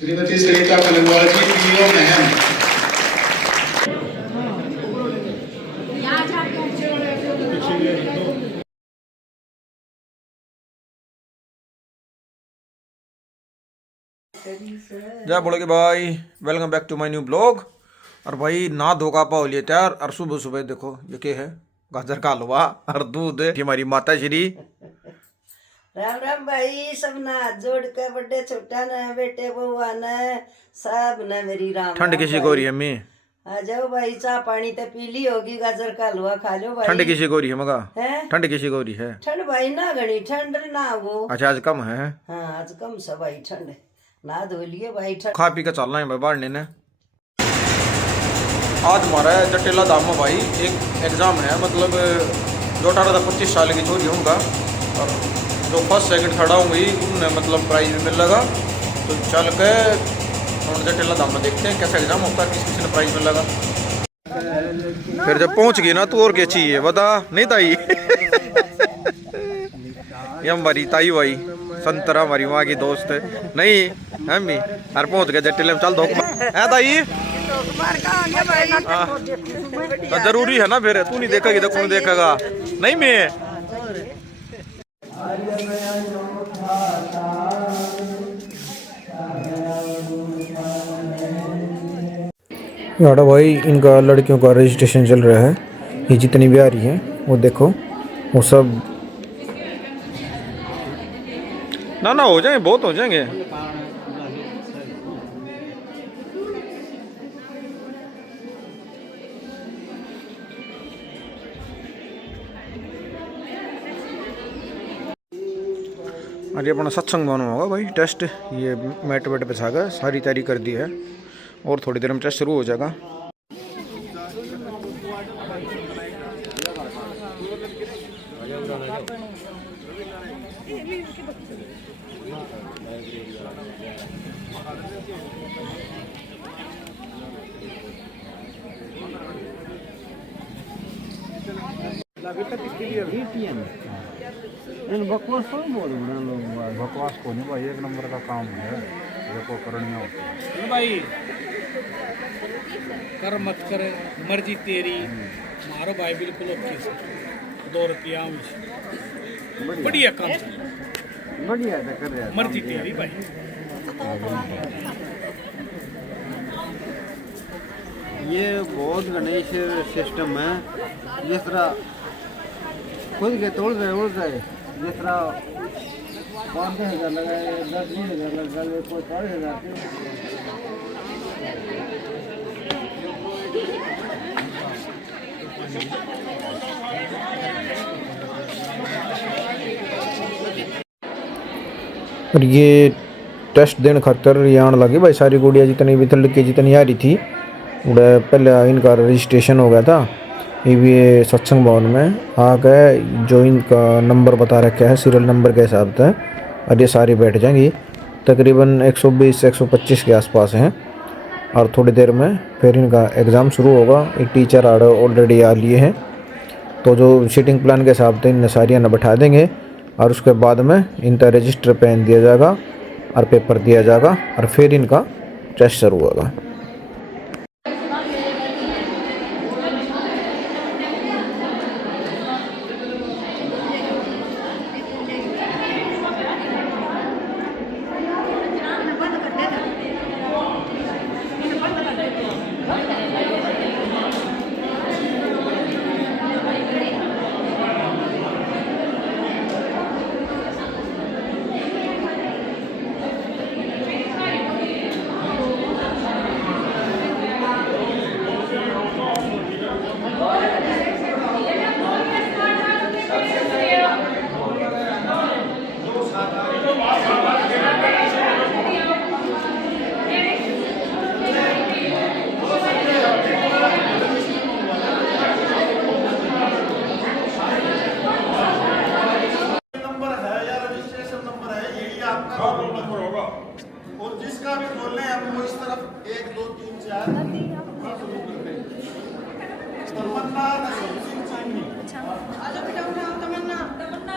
Shrimati Sarita Kalangwal ji PO Meham. जय बोलोगे भाई, welcome back to my new blog. और भाई ना धोखा पाओ लिए तैयार। और सुबह सुबह देखो ये क्या है, गाजर का हलवा और दूध। हमारी माता श्री राम राम भाई, सब ना जोड़ के बड़े छोटा न बेटे बउआ न सब न मेरी राम ठंड राम किसी को भाई। हो रही है अम्मी? आ जाओ भाई, चाय पानी तो पी ली होगी, गाजर का हलवा खा लो भाई। ठंड किसी को हो रही है मगा? हैं? ठंड किसी को हो रही है? ठंड भाई ना घनी ठंड ना वो। अच्छा आज कम है। हाँ आज कम सा भाई ठंड ना धो लिए भाई ठंड। खा पी के चलना है भाई बाहर ने। आज हमारा जटेला धाम में भाई एक एग्ज़ाम है, मतलब जो 18-25 साल की छोरी होंगे और जो फर्स्ट सेकंड खड़ा होंगी उन्हें मतलब प्राइज भी मिलेगा। तो चल के हम जटेला धाम में देखते हैं कैसा एग्ज़ाम होता है, किस किसी ने प्राइज मिलेगा। फिर जब पहुंच गई ना तो और क्या चाहिए बता, नहीं ताई? ये हमारी ताई भाई संतरा हमारी वहाँ की दोस्त है नहीं हम भी और पहुंच गए जटेले में। चल दो है ताई, तो जरूरी है ना, फिर तू नहीं देखेगी तो कौन देखेगा? नहीं मैं यार भाई इनका लड़कियों का रजिस्ट्रेशन चल रहा है। ये जितनी भी आ रही हैं वो देखो, वो सब ना हो जाएंगे, बहुत हो जाएंगे। और ये अपना सत्संग भवन होगा भाई टेस्ट। ये मैट वेट पे छा सारी तैयारी कर दी है और थोड़ी देर में टेस्ट शुरू हो जाएगा। बकवास तो बोल रहे हैं लोग, बकवास को नहीं भाई, एक नंबर का काम है देखो करनी होता है भाई। कर मत कर मर्जी तेरी, मारो भाई बिल्कुल ओके से 2 रुपया बढ़िया काम बढ़िया है कर रहे हैं, मर्जी तेरी भाई। ये बहुत गणेश सिस्टम है। जिस तरह खुद के तोड़ रहे उड़ रहे, जिस तरह 5-10 हज़ार लगाए, 10-20 हज़ार लगाए, कोई 12,000 और ये टेस्ट देने खातर ये आने लगी भाई सारी गुड़िया जितनी भी लड़की जितनी आ रही थी उड़ा पहले इनका रजिस्ट्रेशन हो गया था। ये भी सत्संग भवन में आ गए, जो इनका नंबर बता रखा है सीरियल नंबर के हिसाब से, और ये सारी बैठ जाएंगी तकरीबन 120-125 के आसपास हैं। और थोड़ी देर में फिर इनका एग्ज़ाम शुरू होगा। एक टीचर ऑलरेडी आ लिए हैं, तो जो सीटिंग प्लान के हिसाब से इन सारियाँ न बैठा देंगे और उसके बाद में इनका रजिस्टर पेन दिया जाएगा और पेपर दिया जाएगा और फिर इनका टेस्ट शुरू होगा। और जिसका भी खोल लें हम वो इस तरफ 1 2 3 4 तमन्ना नसीम सिंह चांदनी। आजा बेटा उठाओ तमन्ना तमन्ना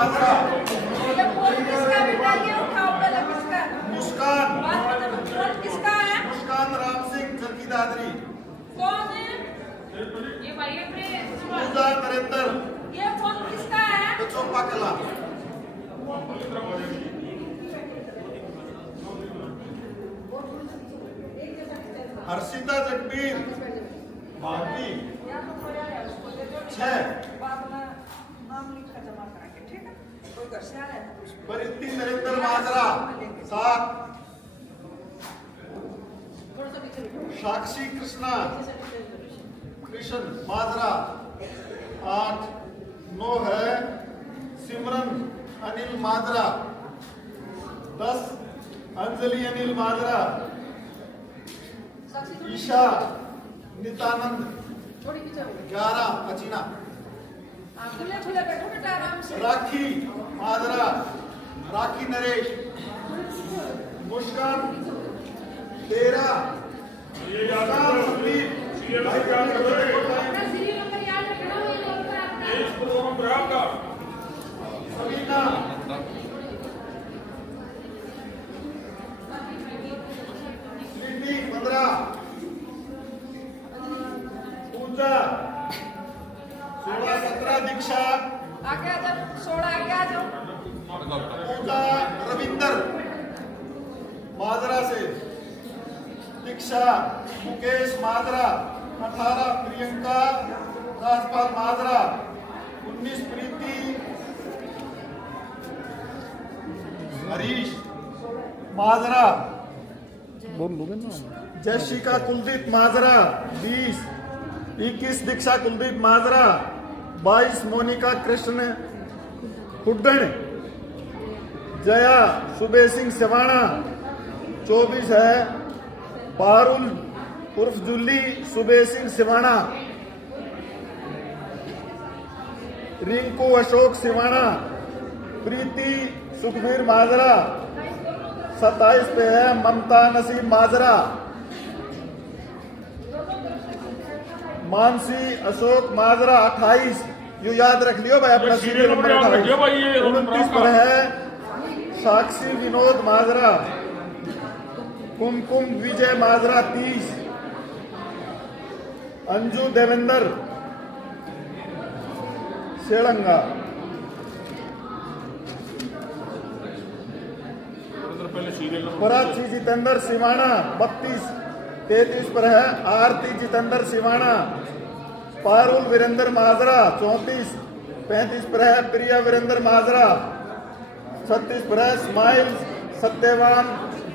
माजरा। ये फोन किसका बेटा, ये उठाओ पहले किसका? मुस्कान, बात करो, फोन किसका है? मुस्कान राम सिंह चरखी दादरी। कौन है? ये भाई अपने पूजा नरेंद्र ये फोन किसका है? चोपा कला। हर्षिता जगबीर भागी 6। नाम लिख कर जमा कराएंगे, ठीक है? कोई घर से आ रहा है तो परिति नरेंद्र माजरा 7। थोड़ा सा पीछे बैठो। साक्षी कृष्ण माजरा 8। 9 है सिमरन अनिल माजरा 10। अंजलि अनिल माजरा। ईशा नित्यानंद थोड़ी पीछे हो गई। 11 अचीना। खुले खुले बैठो बेटा आराम से। राखी माजरा, राखी नरेश। मुस्कान 13। मुस्कान संदीप। समीना लिट्टी 15। पूजा 16 17 दीक्षा। आगे आ जाओ, 16 आगे आ जाओ। पूजा रविंदर माजरा से। दीक्षा मुकेश माजरा 18। प्रियंका राजपाल माजरा 19। प्रीति हरीश माजरा। जयशिका कुलदीप माजरा 20। 21 दीक्षा कुलदीप माजरा। 22 मोनिका कृष्ण हुड्डन। जया सुबे सिंह सिवाना 24 है पारुल उर्फ जुल्ली सुबे सिंह सिवाना। रिंकू अशोक सिवाना। प्रीति सुखबीर माजरा 27 पे है ममता नसीब माजरा। मानसी अशोक माजरा 28। यो याद रख लियो भाई अपना सीरियल नंबर 28। 29 पर है साक्षी विनोद माजरा। कुमकुम विजय माजरा 30। अंजू देवेंद्र सेलंगा। पराची जितेंद्र सिवाना 32। 33 पर है आरती जितेंद्र सिवाना। पारुल वीरेंद्र माजरा 34। 35 पर है प्रिया वीरेंद्र माजरा। 36 पर है स्माइल सत्यवान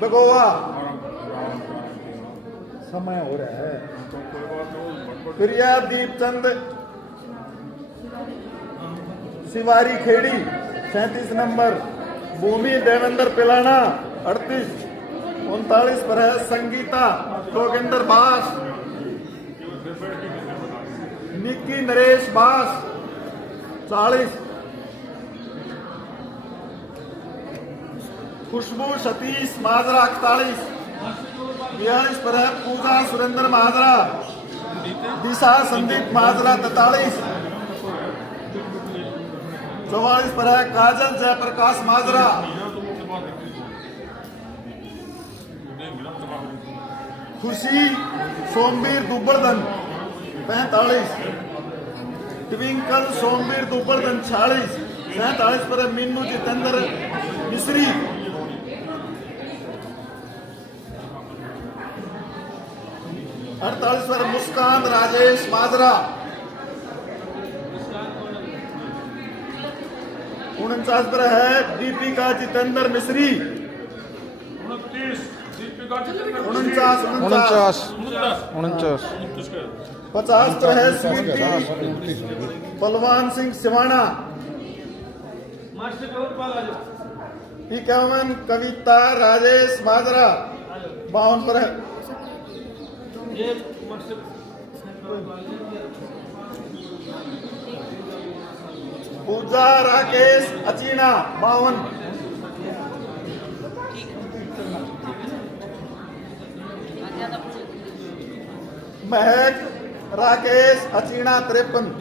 बगोवा। समय हो रहा है। प्रिया दीपचंद शिवारी खेड़ी 37 नंबर। भूमि देवेंद्र पिलाना 38। 39 पर है संगीता जोगिंदर बास। निक्की नरेश बास 40। खुशबू सतीश माजरा 41। 42 पर है पूजा सुरेंद्र माजरा। दिशा संदीप माजरा 43। 44 पर है काजल जयप्रकाश माजरा। खुशी सोमवीर दुब्बड़दन 45। ट्विंकल सोमवीर दुब्बड़दन 46। 47 पर है मीनू जितेंद्र मिश्री। 48 पर मुस्कान राजेश माजरा। 49 पर है दीपिका जितेंद्र मिश्री। 49। 50 पर है स्वीटी बलवान सिंह सिवाना। 51 कविता राजेश माजरा। 52 पर है पूजा राकेश अचीना 52। महक राकेश अचीना 53।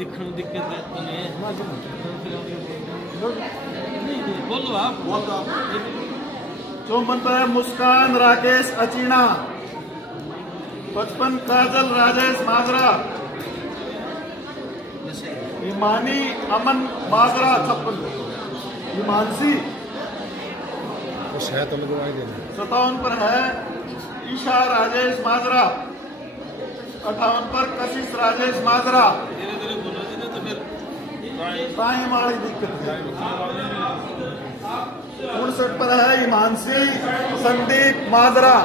54 पर है मुस्कान राकेश अचीना। 55 काजल राजेश माजरा। हिमानी अमन माजरा। 56 हिमांशी। 57 पर है ईशा राजेश माजरा। 58 पर कशिश राजेश माजरा। टाइम वाली दिक्कत है। 59 पर है हिमांशी संदीप माजरा।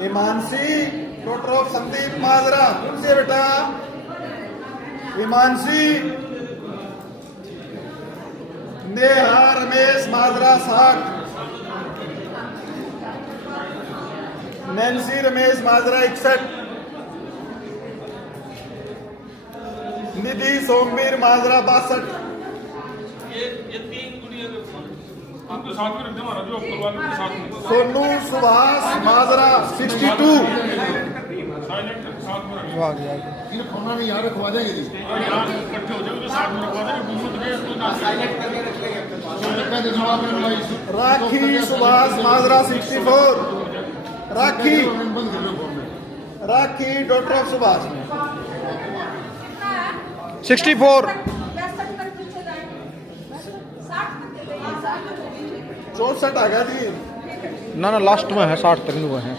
हिमांशी डॉक्टर ऑफ संदीप माजरा। कौन से बेटा? हिमांशी। नेहा रमेश माजरा 60। Nancy Ramesh Majra 61। Nidhi Somvir Majra 62। Sonu Subhash Majra 62। Rakhi Subhash Majra 64। Rakhi doctor of Subhash 64। 64 आ गया जी। ना लास्ट में है 60 तक हुआ है।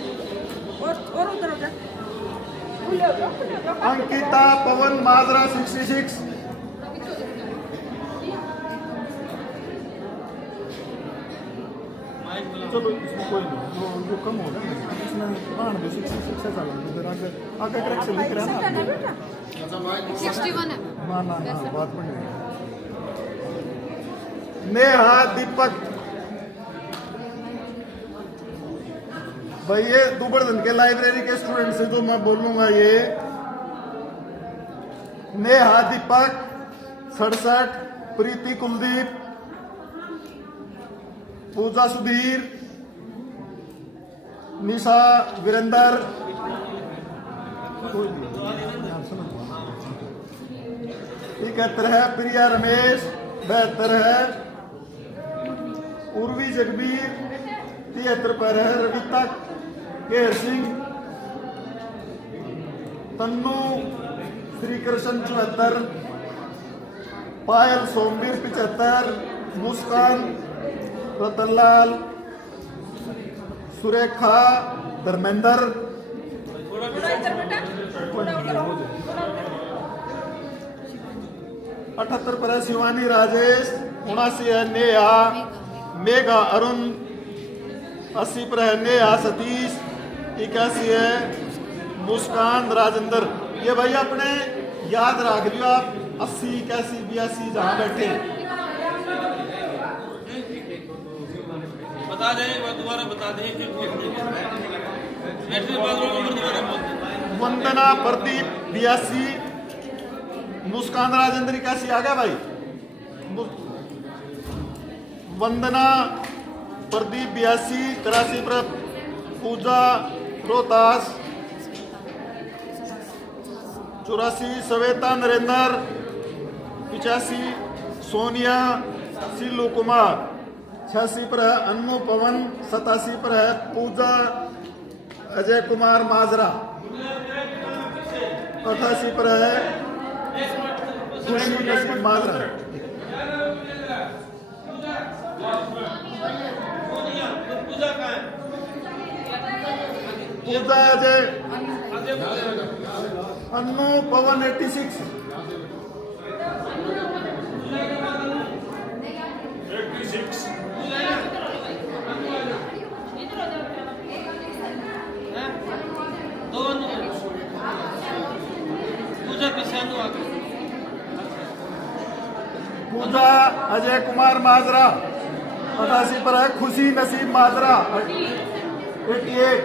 और उधर हो जा। अंकिता पवन माजरा 66। चलो इसमें कोई नहीं, जो कम हो रहा है इसमें 66 से चला फिर आगे करेक्शन लिख रहा है ना। 61 है। ना बात बन रही। नेहा दीपक। भाई ये दुबड़धन के लाइब्रेरी के स्टूडेंट से जो मैं बोलूंगा ये नेहा दीपक 67। प्रीति कुलदीप। पूजा सुधीर। निशा वीरेंद्र। 71 है प्रिया रमेश। 72 है उर्वी जगबीर। 73 पर है रविता केर सिंह। तन्नू श्रीकृष्ण 74। पायल सोमवीर 75। मुस्कान रतनलाल। सुरेखा धर्मेंद्र। 78 पर है शिवानी राजेश। 79 है नेहा मेघा अरुण। 80 पर है नेहा सतीश। 81 है मुस्कान राजेंद्र। ये भाई अपने याद रख लियो आप 80 81 82 जहां बैठे बता दें, दोबारा बता दें। वंदना प्रदीप 82। मुस्कान राजेंद्र 81 आ गया भाई। वंदना प्रदीप 82। 83 पर पूजा रोहतास। 84 श्वेता नरेंद्र। 85 सोनिया सिल्लू कुमार। 86 पर है अन्नू पवन। 87 पर है पूजा अजय कुमार माजरा। 88 पर है खुशी नसीब माजरा। पूजा अजय अन्नू पवन 86। पूजा अजय कुमार माजरा। 88 पर है खुशी नसीब माजरा 88।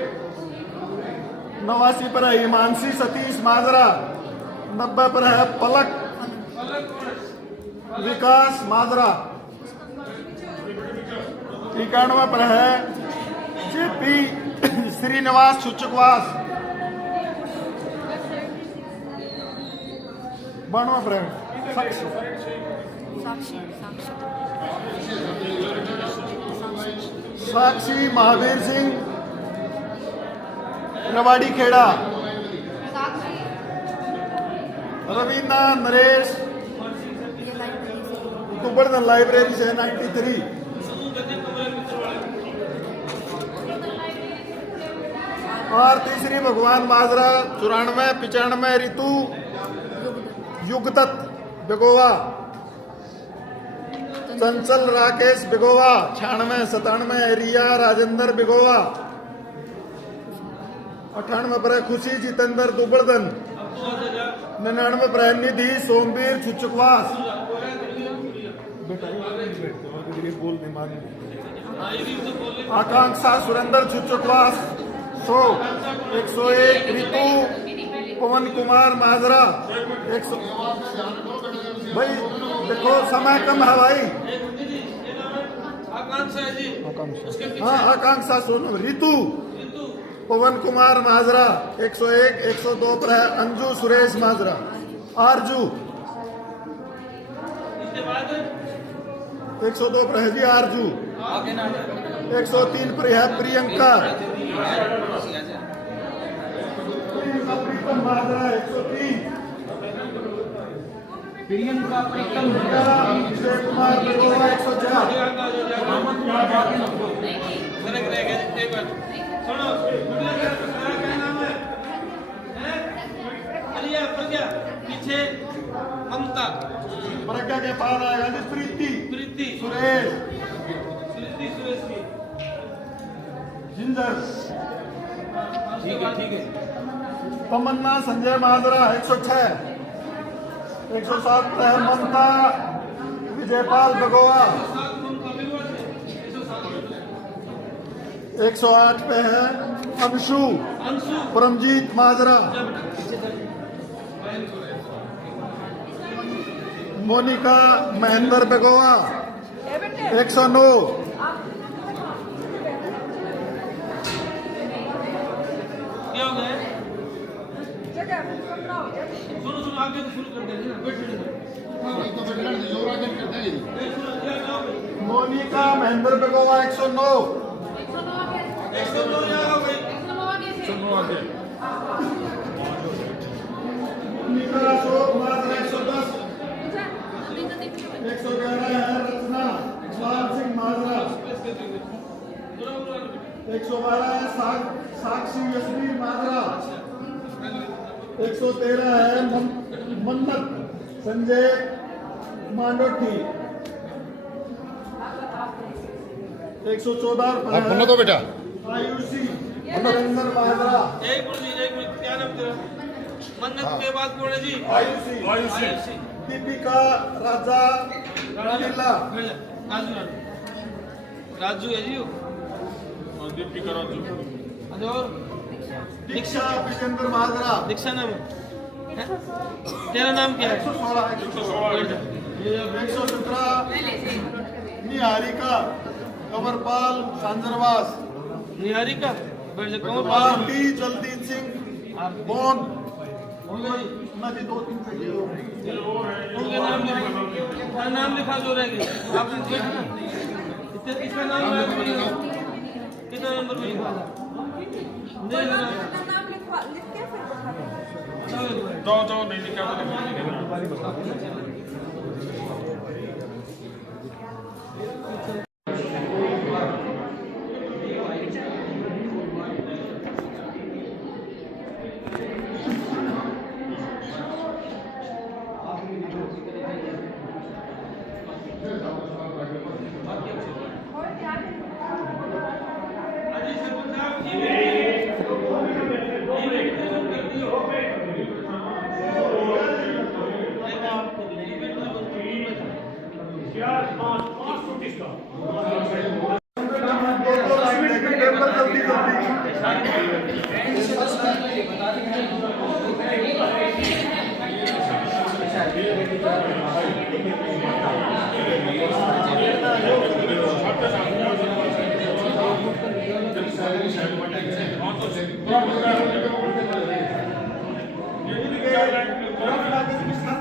89 पर है हिमांशी सतीश माजरा। 90 पर है पलक विकास माजरा। 91 पर है जेपी श्रीनिवास सुचकवास। 92 फ्रेंड साक्षी साक्षी महावीर सिंह रवाड़ी खेड़ा। रवीना नरेश दुबड़न लाइब्रेरी से 93। और तीसरी भगवान माजरा 94 95। ऋतु युगदत्त बेगोवा। चंचल राकेश बेगोवा 96 97। रिया राजेंद्र बेगोवा 98 पर। खुशी जितेंद्र दुबड़दन 99 पर। निधि सोमवीर छुचकवास। आकांक्षा सुरेंद्र छुचकवास 100 101। ऋतु पवन कुमार माजरा 100। भाई देखो समय कम है भाई। हाँ आकांक्षा सोनू। ऋतु पवन कुमार माजरा 101 102 पर है। अंजू सुरेश माजरा। आरजू 102 पर है जी। आरजू 103 पर है। प्रियंका प्रीतम माजरा 103। प्रियंका प्रीतम विजय कुमार बेगोवा 104। पीछे ममता। प्रज्ञा के पास आएगा जी प्रीति सुरेश जिंदर। ठीक है। तमन्ना संजय माजरा 106। 107 पर है। ममता विजयपाल बेगोवा 108 पे है। अंशु परमजीत माजरा। मोनिका महेंद्र बेगोवा 109। जगह बनाओ। सुनो आगे तो शुरू कर देंगे ना। मोनिका महेंद्र बेगोवा 109। मोनिका अशोक माजरा 110। 111 है। रचना लाल सिंह माजरा 112 है। साक्षी यशवी माजरा 113 है। मन्नत संजय मांडोठी 114 पर है। तो बेटा आयुषी नरेंद्र माजरा। एक मिनट क्या नाम तेरा? मन्नत के बाद कौन है जी? आयुषी दीपिका राजा रानीला राजू है जी। दीपिका राजू। और दीक्षा विजेंद्र माजरा दीक्षा नाम है? तेरा नाम क्या है? 117 निहारिका कंवरपाल सांजरवास। निहारिका आरती जलदीप सिंह बोन नदी 2-3 से उनके नाम लिखा जो रहेगी आपने किसका नाम कितना नंबर में लिखा? नाम लिखवा लिख के फिर जाओ नहीं लिखा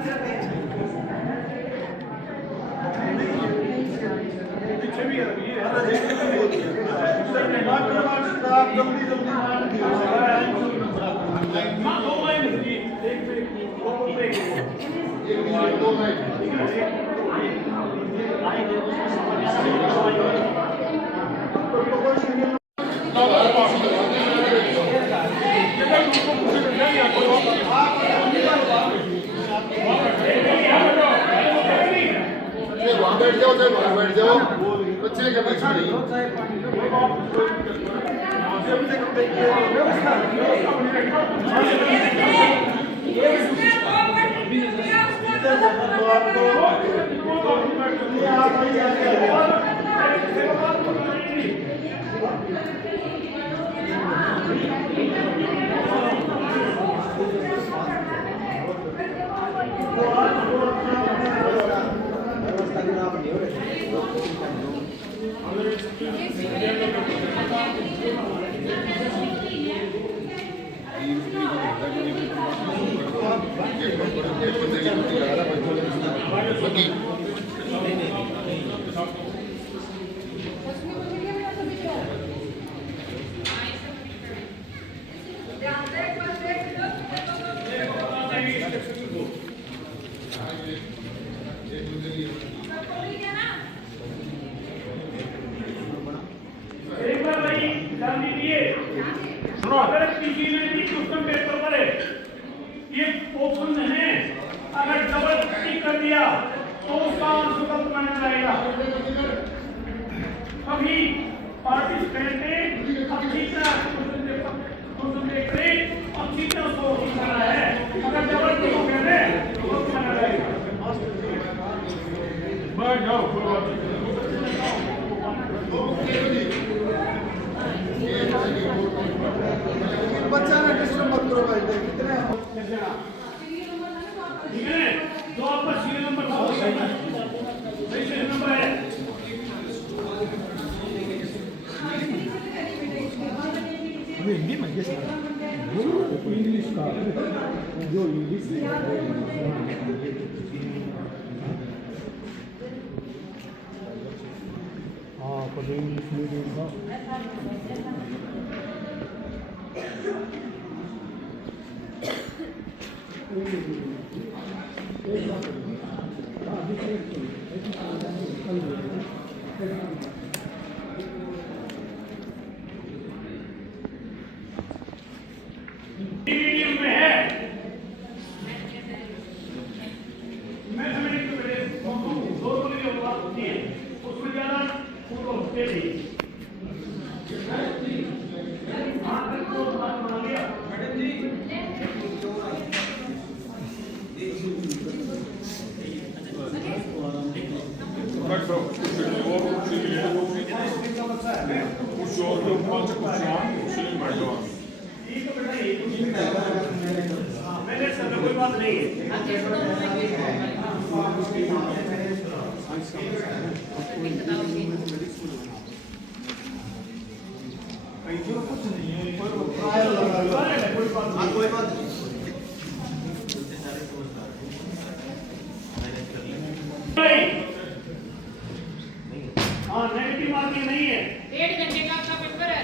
जल्दी आप जल्दी जल्दी बैठ जाओ बच्चे के बैठ सुनो, अगर किसी ने भी क्वेश्चन पेपर पर ये ऑप्शन है, अगर डबल टिक कर दिया तो उसका आंसर गलत माना जाएगा। कभी पार्टिसिपेंट ने अच्छी तरह क्वेश्चन देख रहे अच्छी तरह उसको करना है, अगर डबल टिक हो गया तो गलत माना जाएगा। बैठ जाओ, कोई बात नहीं। बच्चा ना डिस्टर्ब मत करो भाई कितने ठीक है तो आपका सीरियल नंबर सही सीरियल नंबर है। हिंदी में इंग्लिश का जो इंग्लिश हाँ कभी इंग्लिश मीडियम का मीडियम में है मैथमेटिक्स में दो बोली बात होती है उसमें ज्यादा फोटो होते नहीं। मैंने सब कोई बात नहीं है। कोई बात नहीं। हाँ नेगेटिव मार्किंग नहीं है। 1.5 घंटे का आपका पेपर है।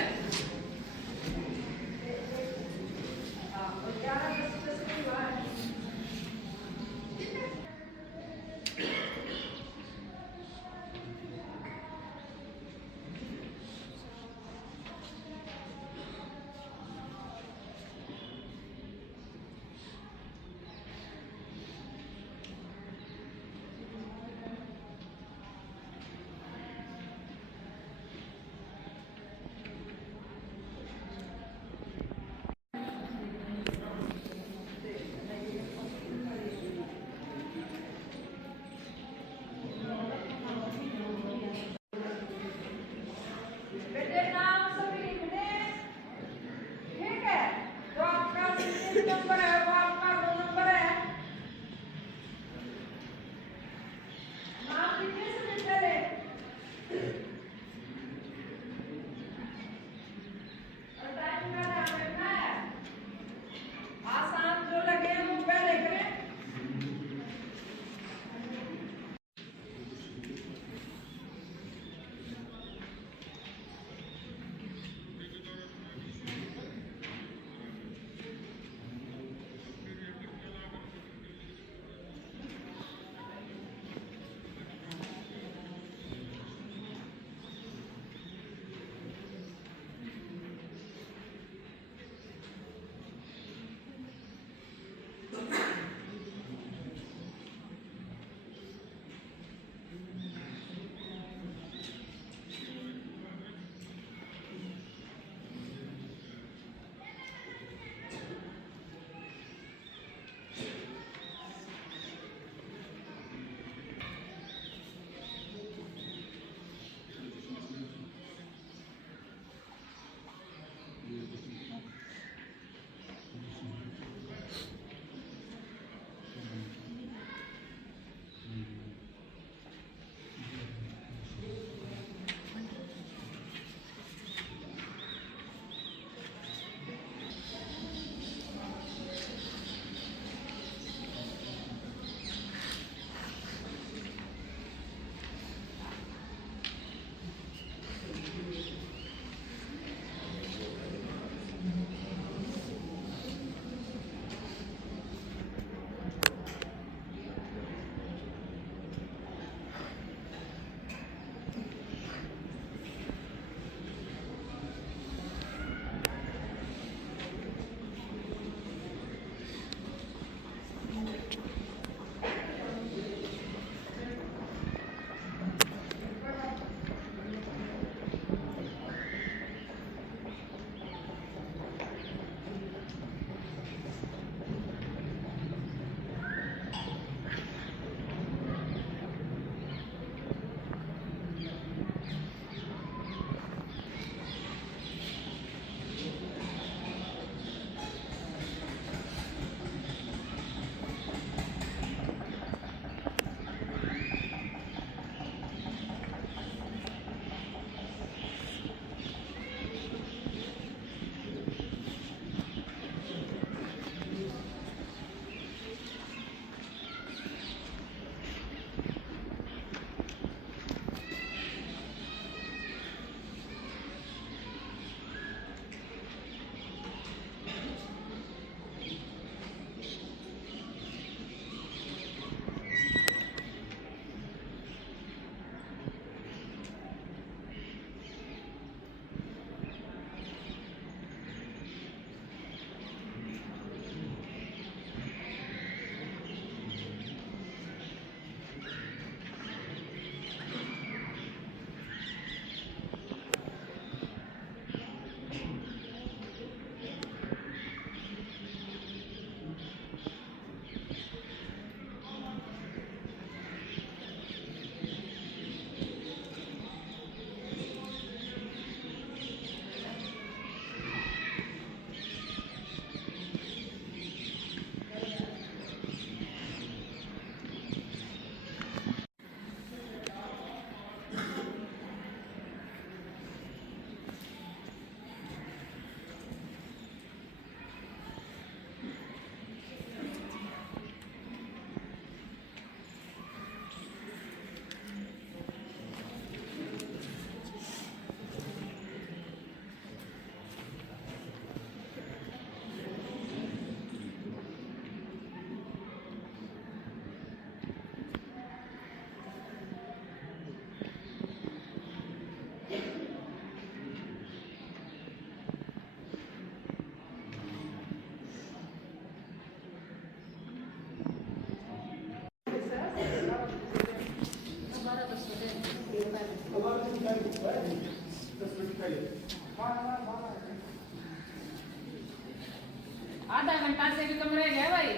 आधा घंटा से भी कम रह गया भाई,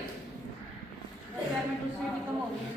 10 मिनट उससे भी कम हो गया।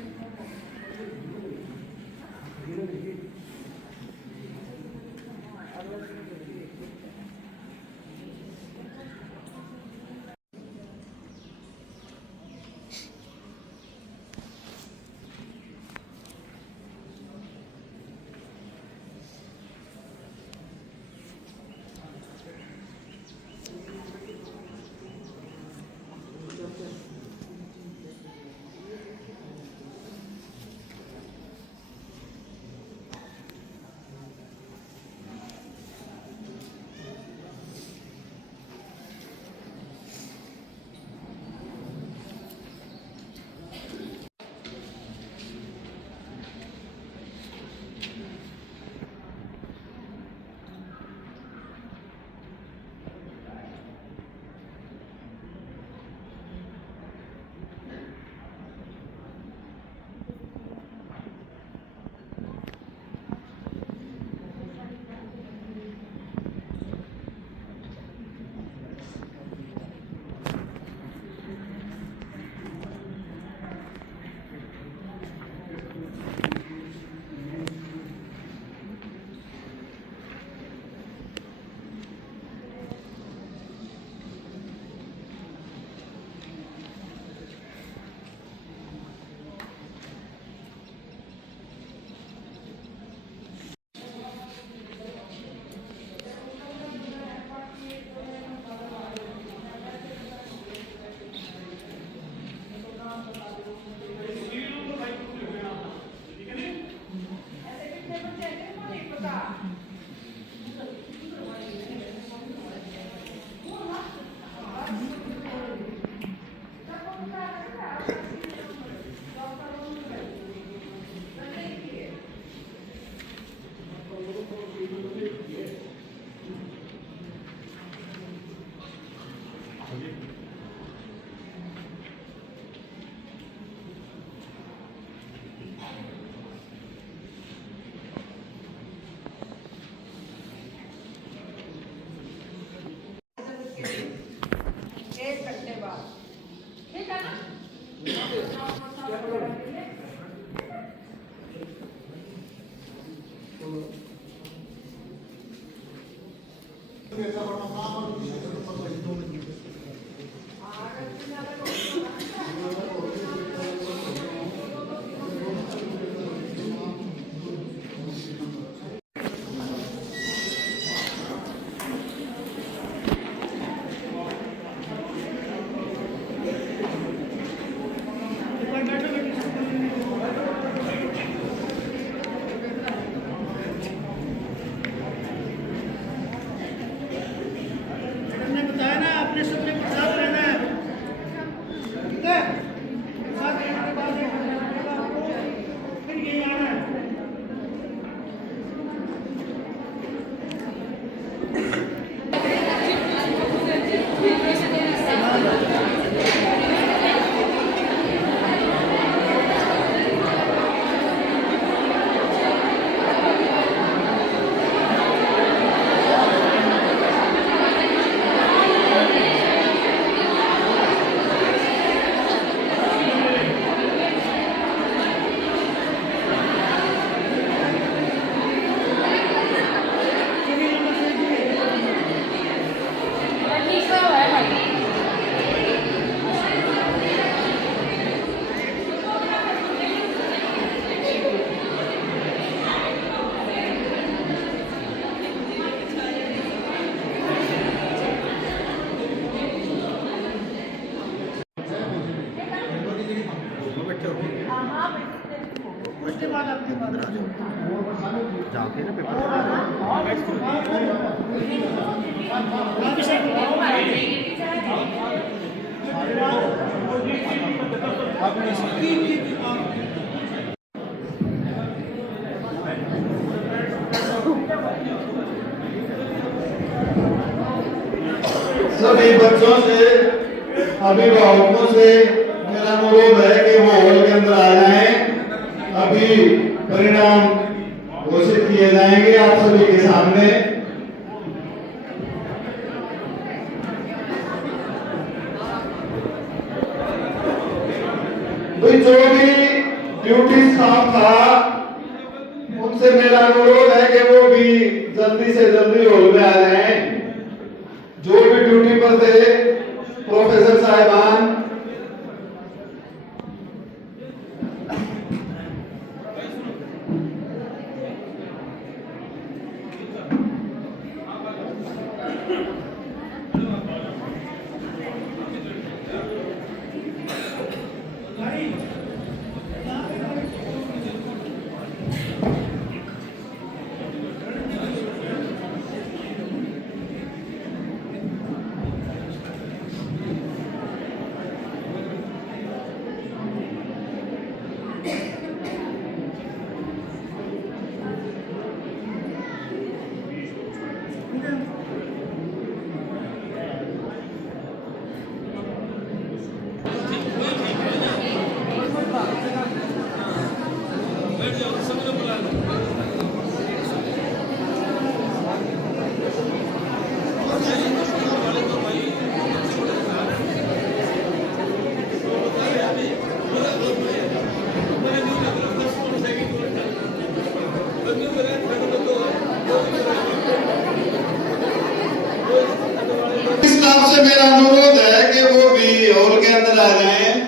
सभी बच्चों से, अभिभावकों से मेरा अनुरोध है कि वो हॉल के अंदर आ जाएं। अभी परिणाम घोषित किए जाएंगे आप सभी के सामने। ड्यूटी स्टाफ था, उनसे मेरा अनुरोध है कि वो भी जल्दी से जल्दी हॉल में आ जाएं। जो भी ड्यूटी पर थे, प्रोफेसर साहिबान, स्टाफ से मेरा अनुरोध है कि वो भी हॉल के अंदर आ जाएं।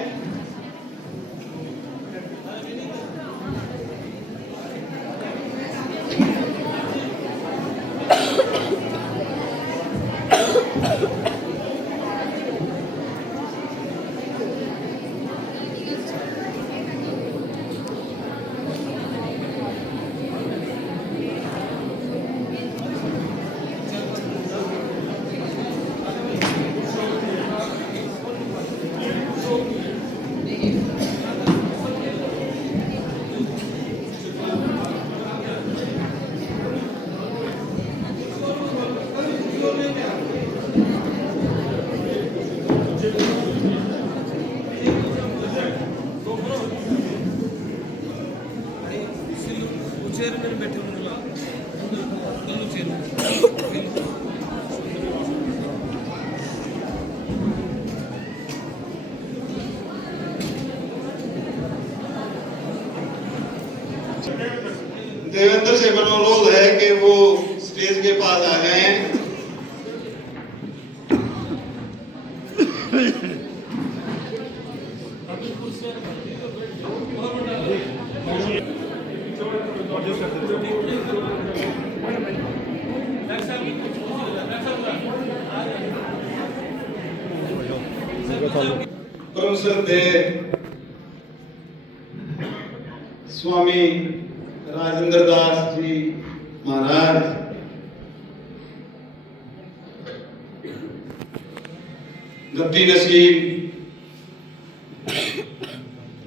देवेंद्र से अनुरोध है कि वो स्टेज के पास आ जाएं। परम श्रद्धेय स्वामी राजेंद्र दास जी महाराज, गद्दी नसीब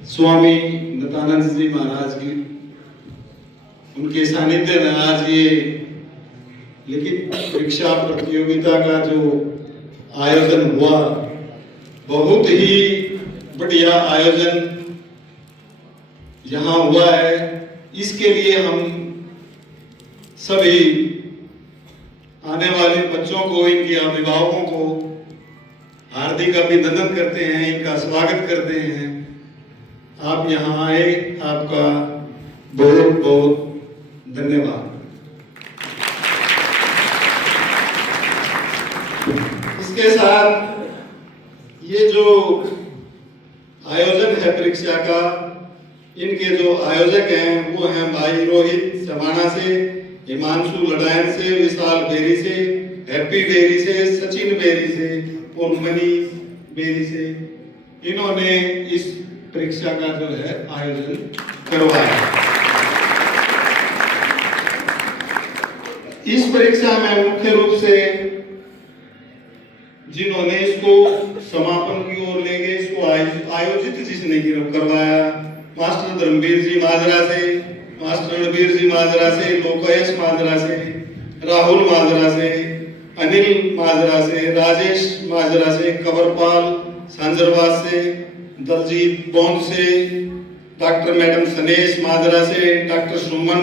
स्वामी दत्तानंद जी महाराज की, उनके सानिध्य में आज ये लिखित परीक्षा प्रतियोगिता का जो आयोजन हुआ, बहुत ही बढ़िया आयोजन यहाँ हुआ है। इसके लिए हम सभी आने वाले बच्चों को, इनके अभिभावकों को हार्दिक अभिनंदन करते हैं, इनका स्वागत करते हैं। आप यहाँ आए, आपका बहुत बहुत धन्यवाद। इसके साथ ये जो आयोजन है परीक्षा का, इनके जो आयोजक हैं वो हैं भाई रोहित चवाना से, हिमांशु लडायन से, विशाल बेरी से, हैप्पी बेरी से, सचिन बेरी से और मनीष बेरी से। इन्होंने इस परीक्षा का जो है आयोजन करवाया। इस परीक्षा में मुख्य रूप से जिन्होंने इसको समापन की ओर ले गए, इसको आयोजित जिसने करवाया, मास्टर धर्मवीर जी माजरा से, मास्टर रणवीर जी माजरा से, लोकेश माजरा से, राहुल माजरा से, अनिल माजरा से, राजेश माजरा से, कंवरपाल सांजरवास से, दलजीत बौंद से, डॉक्टर मैडम सनेश माजरा से, डॉक्टर सुमन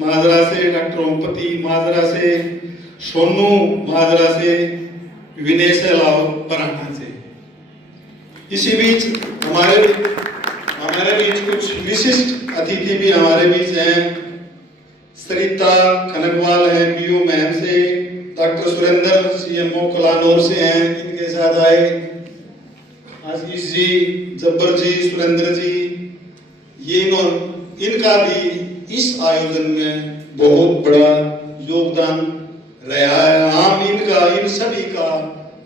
माजरा से, डॉक्टर ओमपति माजरा से, सोनू माजरा से, विनेश लाव पराठा से। इसी बीच हमारे हमारे बीच कुछ विशिष्ट अतिथि भी हमारे बीच हैं। सरिता कनकवाल हैं बीओ महम से, डॉक्टर सुरेंद्र सीएमओ कलानौर से हैं, इनके साथ आए आशीष जी, जब्बर जी, सुरेंद्र जी, ये इनका भी इस आयोजन में बहुत बड़ा योगदान रहा है। हम इनका इन सभी का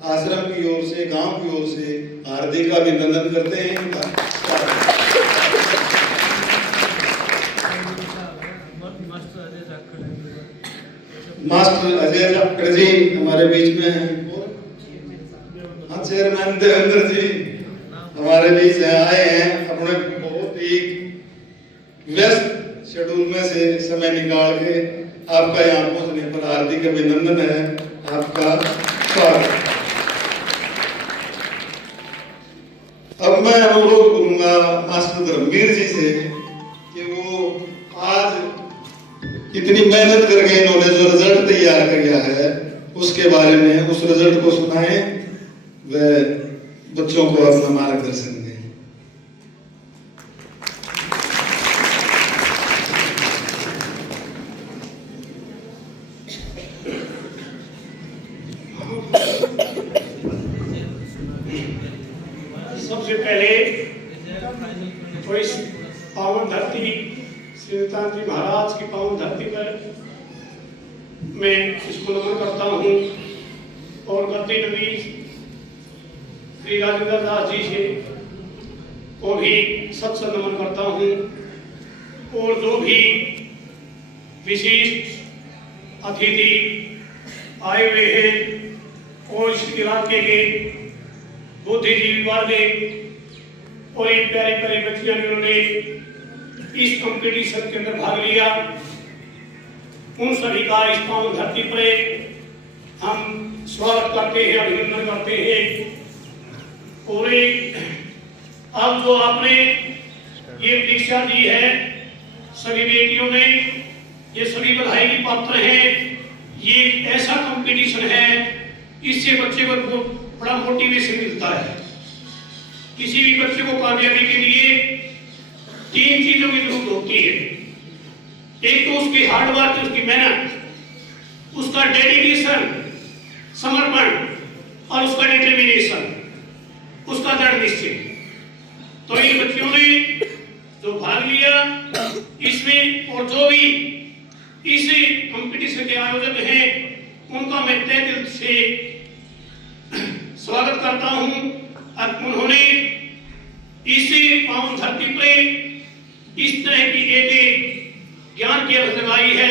आश्रम की ओर से, गांव की ओर से हार्दिक अभिनंदन करते हैं। मास्टर अजय जाखड़ जी हमारे बीच में हैं। चेयरमैन देवेंद्र जी हमारे बीच आए हैं, अपने बहुत ही व्यस्त शेड्यूल में से समय निकाल के आपका यहाँ पहुंचने पर हार्दिक अभिनंदन है, आपका स्वागत। अब मैं अनुरोध करूंगा मास्टर धर्मवीर जी से कि वो आज इतनी मेहनत करके इन्होंने जो रिजल्ट तैयार किया है उसके बारे में, उस रिजल्ट को सुनाएं, वह बच्चों को अपना मार्गदर्शन दें। सबसे पहले तो इस पावन धरती श्री दत्तात्रेय जी महाराज की पावन धरती पर मैं इसको नमन करता हूँ और गद्दी नबी श्री राजेंद्र दास जी से को भी सत्संग नमन करता हूँ और जो भी विशिष्ट अतिथि आए हुए हैं और इस इलाके के बुद्धिजीवी वर्ग और इन प्यारे प्यारे बच्चियों ने उन्होंने इस कंपटीशन के अंदर भाग लिया, उन सभी का इस पावन धरती पर हम स्वागत करते हैं, अभिनंदन करते हैं। और अब जो आपने ये परीक्षा दी है सभी बेटियों ने, ये सभी बधाई की पात्र हैं। ये एक ऐसा कंपटीशन है, इससे बच्चे को बड़ा मोटिवेशन मिलता है। किसी भी बच्चे को कामयाबी के लिए 3 चीजों की जरूरत होती है। एक तो उसकी हार्डवर्क, उसकी मेहनत, उसका डेडिकेशन, समर्पण और उसका डिटर्मिनेशन, उसका दृढ़ निश्चय। तो इन बच्चियों ने जो भाग लिया इसमें और जो भी इस कंपटीशन के आयोजक हैं उनका मैं तहे दिल से स्वागत करता हूं। अब उन्होंने इस पावन धरती पर इस तरह की एक ज्ञान की अर्थ लगाई है,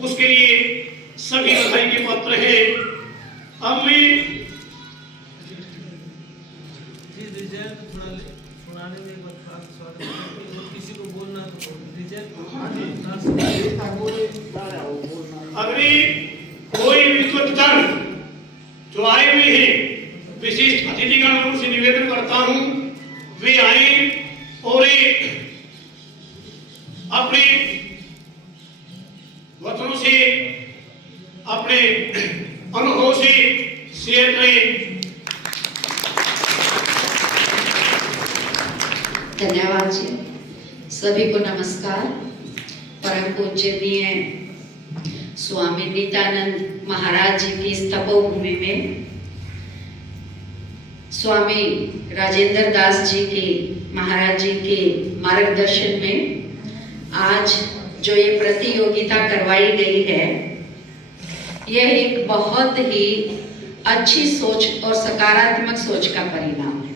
उसके लिए सभी बधाई के पात्र हैं। अब मैं अगली कोई विद्वत्तन जो आए हुए हैं विशिष्ट अतिथिगण से निवेदन करता हूं वे आए और अपने वचनों से, अपने अनुभव से शेयर करें। धन्यवाद जी। सभी को नमस्कार। परम पूज्यनीय स्वामी नित्यानंद महाराज जी की इस तपोभूमि में स्वामी राजेंद्र दास जी की महाराज जी के मार्गदर्शन में आज जो ये प्रतियोगिता करवाई गई है, यह एक बहुत ही अच्छी सोच और सकारात्मक सोच का परिणाम है।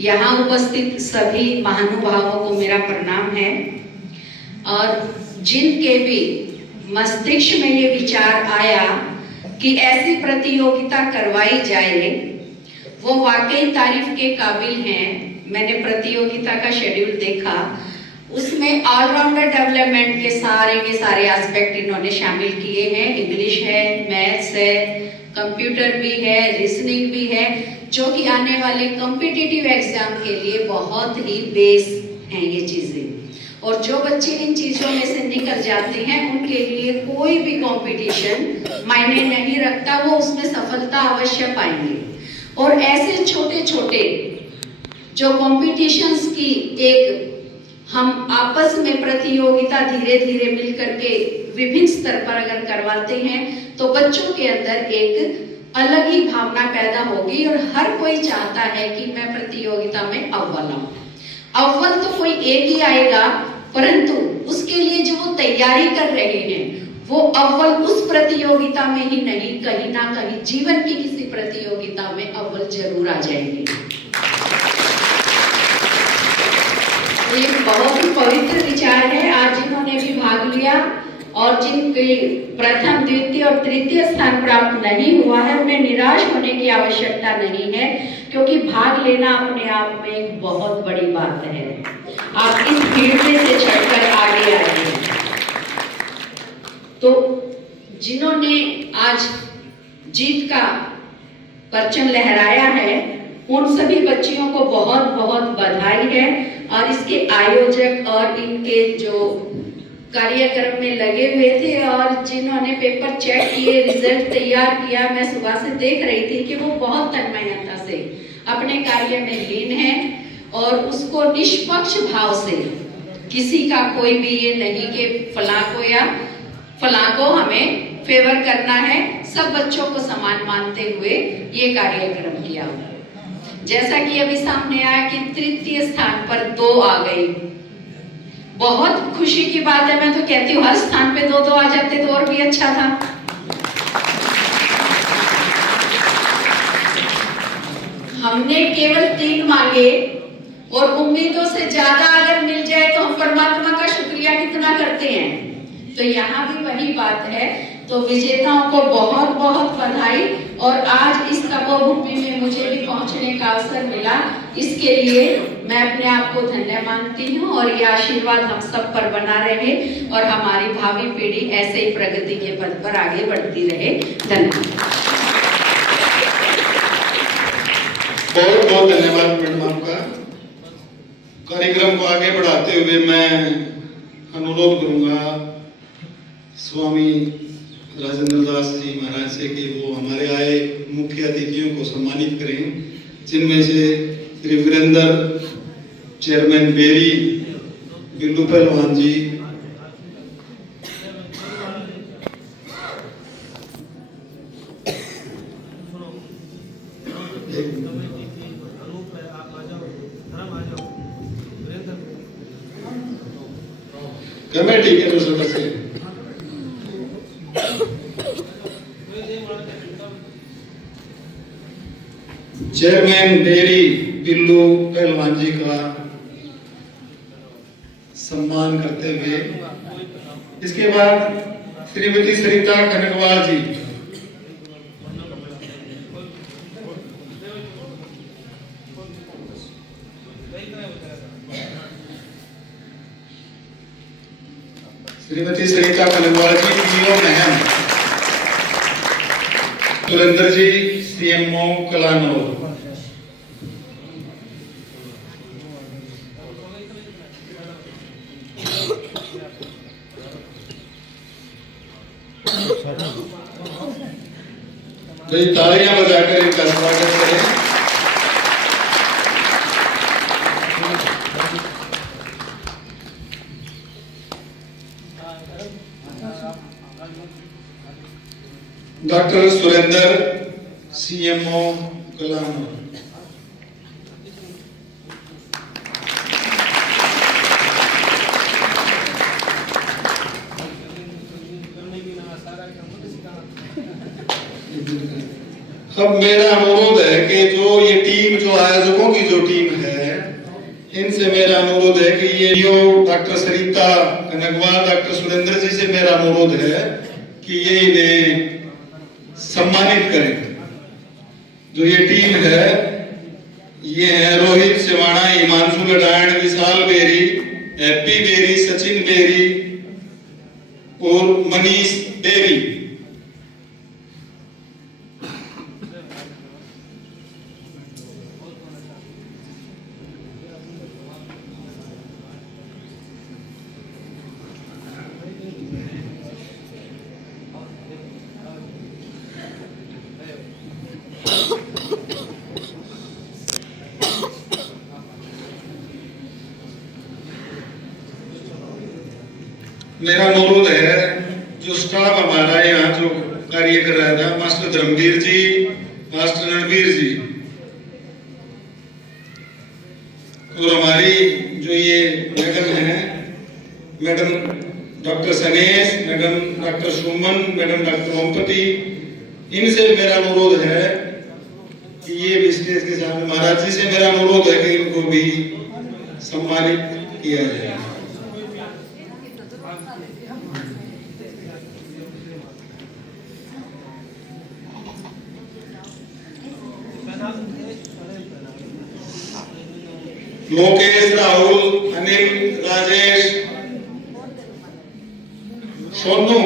यहाँ उपस्थित सभी महानुभावों को मेरा प्रणाम है और जिनके भी मस्तिष्क में ये विचार आया कि ऐसी प्रतियोगिता करवाई जाए, वो वाकई तारीफ के काबिल हैं। मैंने प्रतियोगिता का शेड्यूल देखा, उसमें ऑलराउंडर डेवलपमेंट के सारे एस्पेक्ट इन्होंने शामिल किए हैं। इंग्लिश है, मैथ्स है, कंप्यूटर भी है, रीजनिंग भी है, जो कि आने वाले कॉम्पिटिटिव एग्जाम के लिए बहुत ही बेस हैं ये चीजें। और जो बच्चे इन चीजों में से निकल जाते हैं उनके लिए कोई भी कंपटीशन मायने नहीं रखता, वो उसमें सफलता अवश्य पाएंगे। और ऐसे छोटे छोटे जो कॉम्पिटिशन्स की एक हम आपस में प्रतियोगिता धीरे धीरे मिल करके विभिन्न स्तर पर अगर करवाते हैं तो बच्चों के अंदर एक अलग ही भावना पैदा होगी और हर कोई चाहता है कि मैं प्रतियोगिता में अव्वल आऊं। अव्वल तो कोई एक ही आएगा, परंतु उसके लिए जो वो तैयारी कर रहे हैं वो अव्वल उस प्रतियोगिता में ही नहीं, कहीं ना कहीं जीवन की किसी प्रतियोगिता में अव्वल जरूर आ जाएंगे। ये बहुत ही पवित्र विचार है। आज जिन्होंने भी भाग लिया और जिनके प्रथम, द्वितीय और तृतीय स्थान प्राप्त नहीं हुआ है, उन्हें निराश होने की आवश्यकता नहीं है, क्योंकि भाग लेना अपने आप में एक बहुत बड़ी बात है। आप इस भीड़ में से चढ़कर आगे आए हैं। तो जिन्होंने आज जीत का परचम लहराया है, उन सभी बच्चियों को बहुत बहुत बधाई है। और इसके आयोजक और इनके जो कार्यक्रम में लगे हुए थे और जिन्होंने पेपर चेक किए, रिजल्ट तैयार किया, मैं सुबह से देख रही थी कि वो बहुत तन्मयता से अपने कार्य में लीन है और उसको निष्पक्ष भाव से, किसी का कोई भी ये नहीं कि फलां को हमें फेवर करना है, सब बच्चों को समान मानते हुए ये कार्यक्रम किया। जैसा कि अभी सामने आया कि तृतीय स्थान पर 2 आ गई, बहुत खुशी की बात है। मैं तो कहती हूँ हर स्थान पे 2-2 आ जाते तो और भी अच्छा था। हमने केवल 3 मांगे और उम्मीदों से ज्यादा अगर मिल जाए तो हम परमात्मा का शुक्रिया कितना करते हैं। तो यहाँ भी वही बात है। तो विजेताओं को बहुत बहुत बधाई। और आज इस तपोभूमि में मुझे भी पहुंचने का अवसर मिला, इसके लिए मैं अपने आप को धन्य मानती हूँ। और ये आशीर्वाद हम सब पर बना रहे और हमारी भावी पीढ़ी ऐसे ही प्रगति के पथ पर आगे बढ़ती रहे। धन्यवाद। बहुत बहुत धन्यवाद मैडम आपका। कार्यक्रम को आगे बढ़ाते हुए मैं अनुरोध करूंगा स्वामी राजेंद्र दास जी महाराज से कि वो हमारे आए मुख्य अतिथियों को सम्मानित करें, जिनमें से श्री वीरेंद्र चेयरमैन बेरी, बिल्लू पहलवान जी, कमेटी के सदस्य चेयरमैन बेरी बिल्लू पहलवान जी का सम्मान करते हुए, इसके बाद श्रीमती सरिता कनकवाल जी, श्रीमती सरिता कनकवाल जी पीओ महम, सुरेंद्र जी सीएमओ कलानौर, तो ये तालियां बजाकर इनका स्वागत करें। डॉक्टर सुरेंद्र सीएमओ कलानौर, अब मेरा अनुरोध है कि जो ये टीम, जो आयोजकों की जो टीम है, इनसे मेरा अनुरोध है कि ये डॉक्टर सरिता कनकवाल, डॉक्टर सुरेंद्र जी से मेरा अनुरोध है कि ये इन्हें सम्मानित करें। जो ये टीम है, ये है रोहित सिवाना, हिमांशु लडायण, विशाल बेरी, हैप्पी बेरी, सचिन बेरी और मनीष बेरी। मेरा अनुरोध है, जो स्टाफ हमारा यहाँ जो कार्य कर रहा था, मास्टर धर्मवीर जी, मास्टर रणवीर जी, और हमारी जो ये मैडम है, madam doctor Sanesh, madam doctor Suman, madam doctor Ompati, इनसे मेरा अनुरोध है कि ये भी स्टेज के सामने, महाराज जी से मेरा अनुरोध है कि इनको भी सम्मानित किया जाए। लोकेश, राहुल, अनिल, राजेश, सोनू,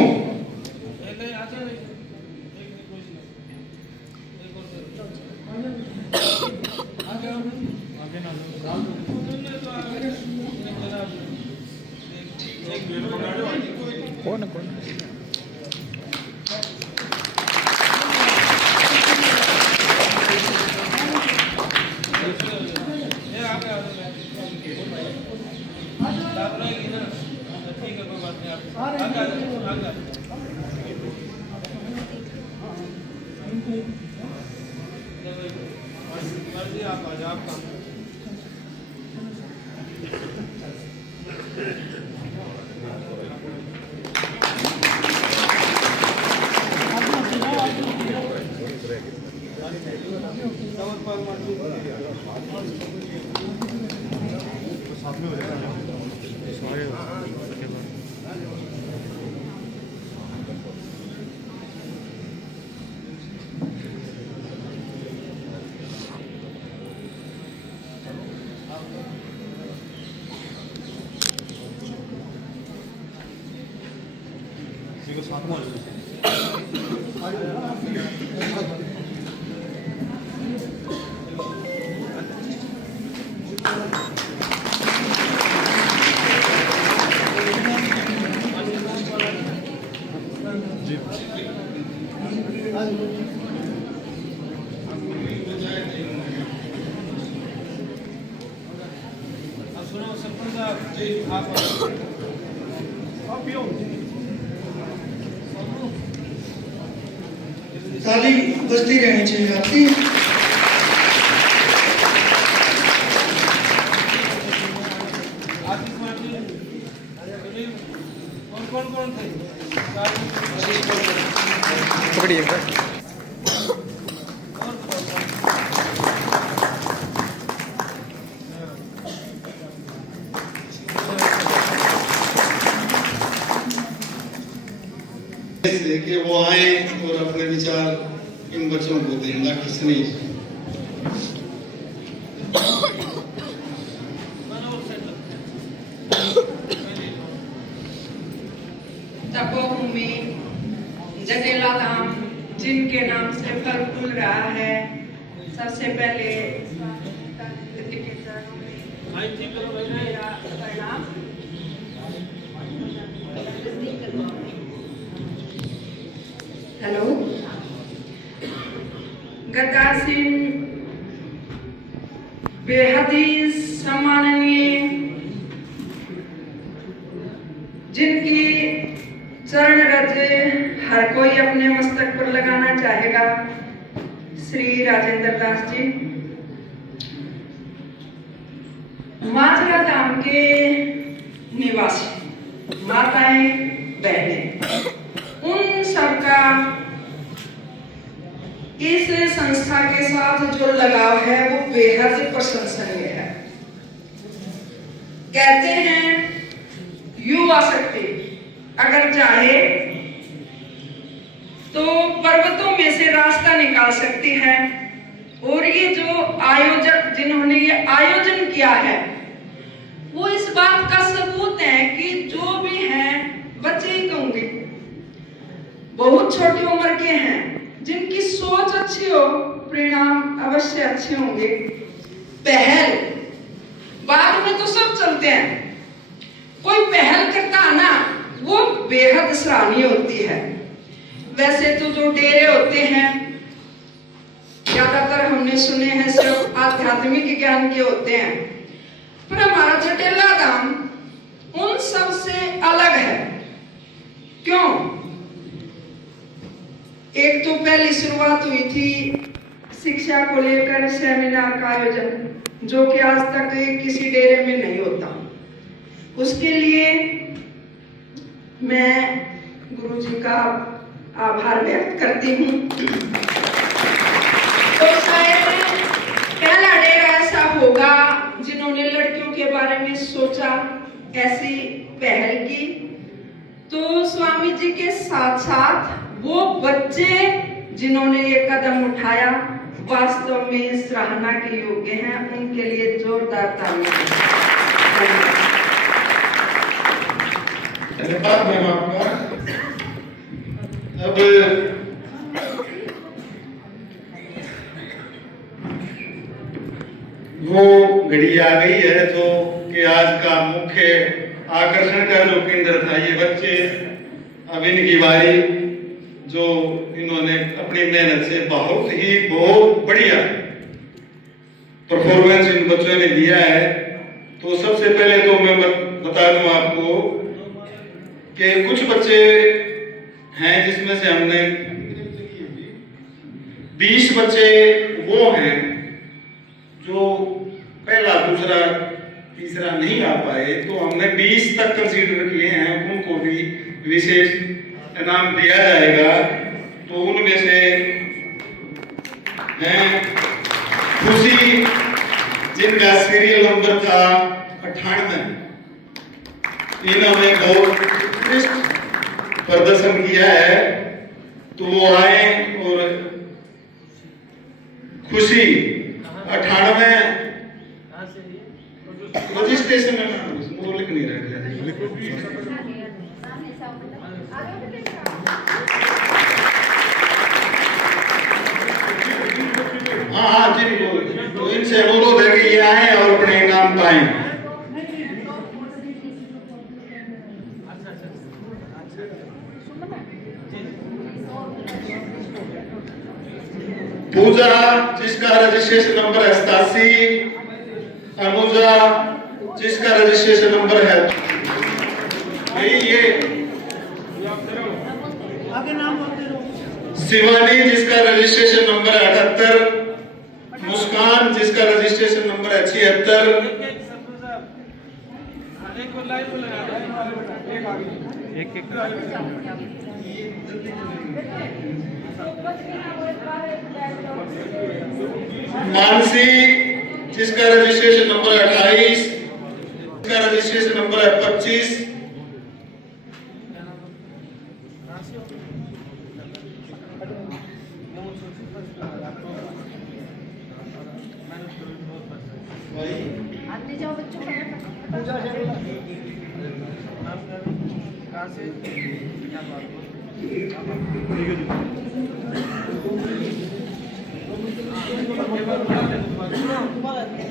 ताली बजती रहनी चाहिए आपकी। कि वो आए और अपने विचार इन बच्चों को दें। डॉक्टर सनीश। तपोभूमि जटेला धाम जिनके नाम से फल फूल रहा है, सबसे पहले प्रणाम। हेलो, गद्दार सिंह बेहद ही सम्माननीय, जिनकी चरण रज हर कोई अपने मस्तक पर लगाना चाहेगा, श्री राजेंद्र दास जी, माजरा धाम के निवासी माताएं बहनें, उन सबका इस संस्था के साथ जो लगाव है वो बेहद प्रशंसनीय है। कहते हैं युवा शक्ति अगर चाहे तो पर्वतों में से रास्ता निकाल सकती है, और ये जो आयोजक जिन्होंने ये आयोजन किया है वो इस बात का सबूत है कि जो भी हैं, बच्चे ही कहूंगी, बहुत छोटी उम्र के हैं, जिनकी सोच अच्छी हो परिणाम अवश्य अच्छे होंगे। पहल बाद में तो सब चलते हैं, कोई पहल करता है ना वो बेहद सराहनीय होती है। वैसे तो जो डेरे होते हैं ज्यादातर हमने सुने हैं सिर्फ आध्यात्मिक ज्ञान के होते हैं, पर हमारा जटेला धाम उन सब से अलग है। क्यों? एक तो पहली शुरुआत हुई थी शिक्षा को लेकर सेमिनार का आयोजन, जो कि आज तक किसी डेरे में नहीं होता। उसके लिए मैं गुरुजी का आभार व्यक्त करती हूँ। तो शायद पहला डेरा ऐसा होगा जिन्होंने लड़कियों के बारे में सोचा, ऐसी पहल की। तो स्वामी जी के साथ साथ वो बच्चे जिन्होंने ये कदम उठाया वास्तव में सराहना के योग्य हैं। उनके लिए जोरदार तालियां। धन्यवाद मैम आपका। अब वो घड़ी आ गई है तो कि आज का मुख्य आकर्षण का जो केंद्र था ये बच्चे, अब इनकी बारी, जो इन्होंने अपनी मेहनत से बहुत बढ़िया परफॉर्मेंस इन बच्चों ने दिया है। तो सबसे पहले तो मैं बता दूं आपको कि कुछ बच्चे हैं जिसमें से हमने 20 बच्चे वो हैं जो पहला, दूसरा, तीसरा नहीं आ पाए, तो हमने 20 तक कंसीडर किए हैं, उनको भी विशेष इनाम दिया जाएगा। तो उनमें से हैं खुशी, जिनका सीरियल नंबर था 98, इन्होंने बहुत उत्कृष्ट प्रदर्शन किया है। तो वो आए और खुशी 98 रजिस्ट्रेशन में वो लिख नहीं रहे। हाँ जी बोल। तो इनसे अनुरोध है कि ये आए और अपने इनाम पाएं। पूजा, जिसका रजिस्ट्रेशन नंबर है 87, अनुजा, जिसका रजिस्ट्रेशन नंबर है ये शिवानी, जिसका रजिस्ट्रेशन नंबर है 78, मुस्कान, जिसका रजिस्ट्रेशन नंबर है 76, मानसी, जिसका रजिस्ट्रेशन नंबर है 28, जिसका रजिस्ट्रेशन नंबर है 25,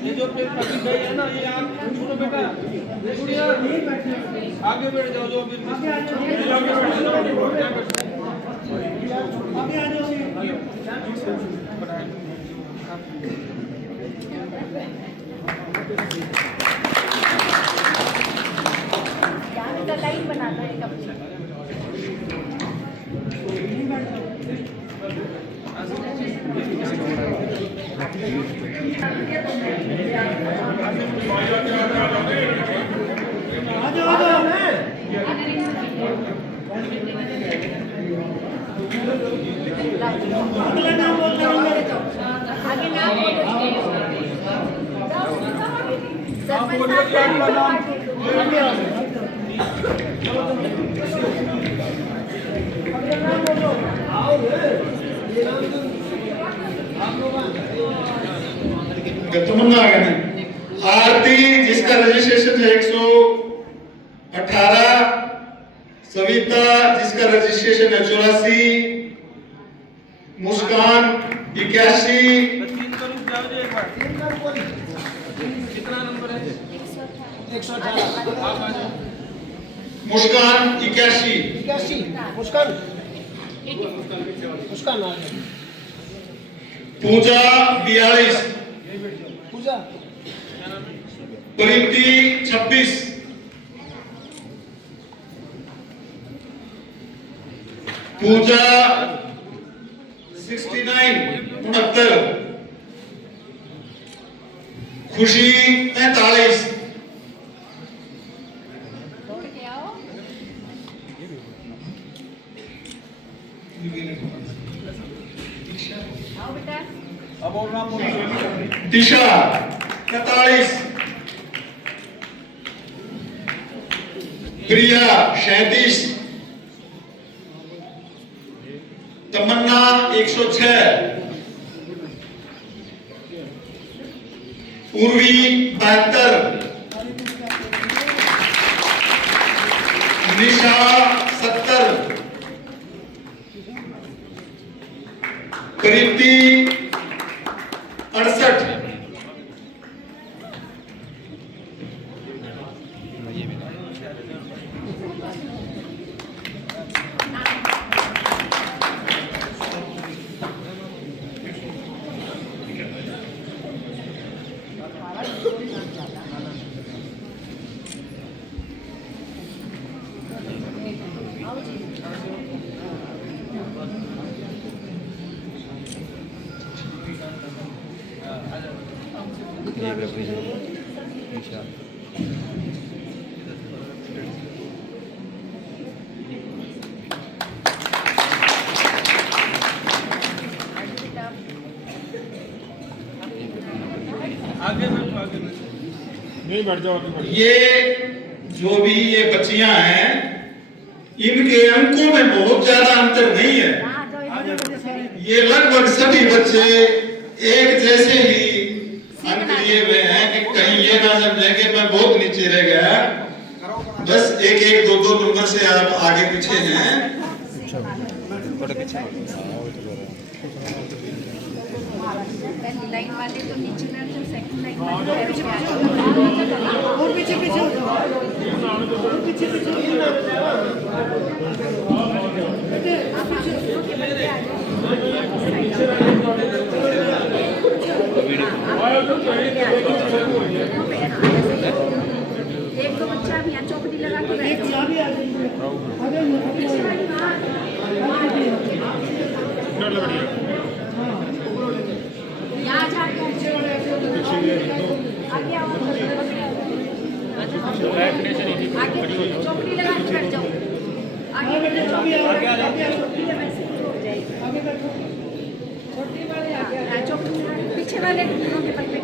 ये जो पेपर है ना, ये आप सुनो बेटा, आगे बैठ जाओ, जो भी लाइन बनाना है कब से। आगे नाम तमन्ना आ गया। आरती, जिसका रजिस्ट्रेशन है 118, सविता, जिसका रजिस्ट्रेशन है 84, मुस्कान 81, कितना नंबर है? 118, मुस्कान 81, मुस्कान पूजा 42, प्रीति 26, पूजा 69 खुशी 43 दौड़ के आओ। आओ बेटा। दिशा 43 प्रिया 37 तमन्ना 106 पूर्वी 72 निशा 70 कृति 68 ये जो भी ये बच्चियां हैं इनके अंकों में बहुत ज्यादा अंतर नहीं है। ये लगभग सभी बच्चे एक जैसे ही अंक लिए हुए हैं कि कहीं ये ना समझें कि मैं बहुत नीचे रह गया। बस एक एक दो दो नंबर से आप आगे पीछे हैं। पहली लाइन वाले तो नीचे ना, जो सेकंड लाइन वाले और पीछे पीछे एक दो बच्चा भी यहाँ चौकड़ी लगा के आगे चौकड़ी लगा के बैठ जाओ। चौकड़ी पीछे वाले के पत्ते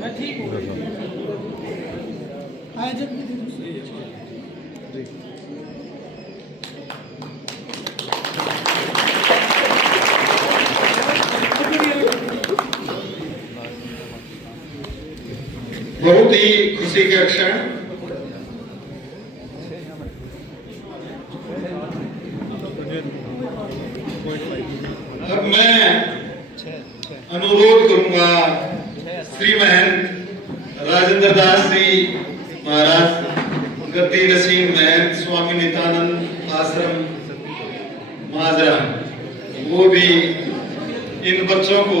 मैं ठीक हूँ। बहुत ही खुशी के क्षण। अब मैं अनुरोध करूंगा श्री महंत राजेंद्र दास जी महाराज गद्दी नसीम महंत स्वामी नित्यानंद आश्रम माजरा, वो भी इन बच्चों को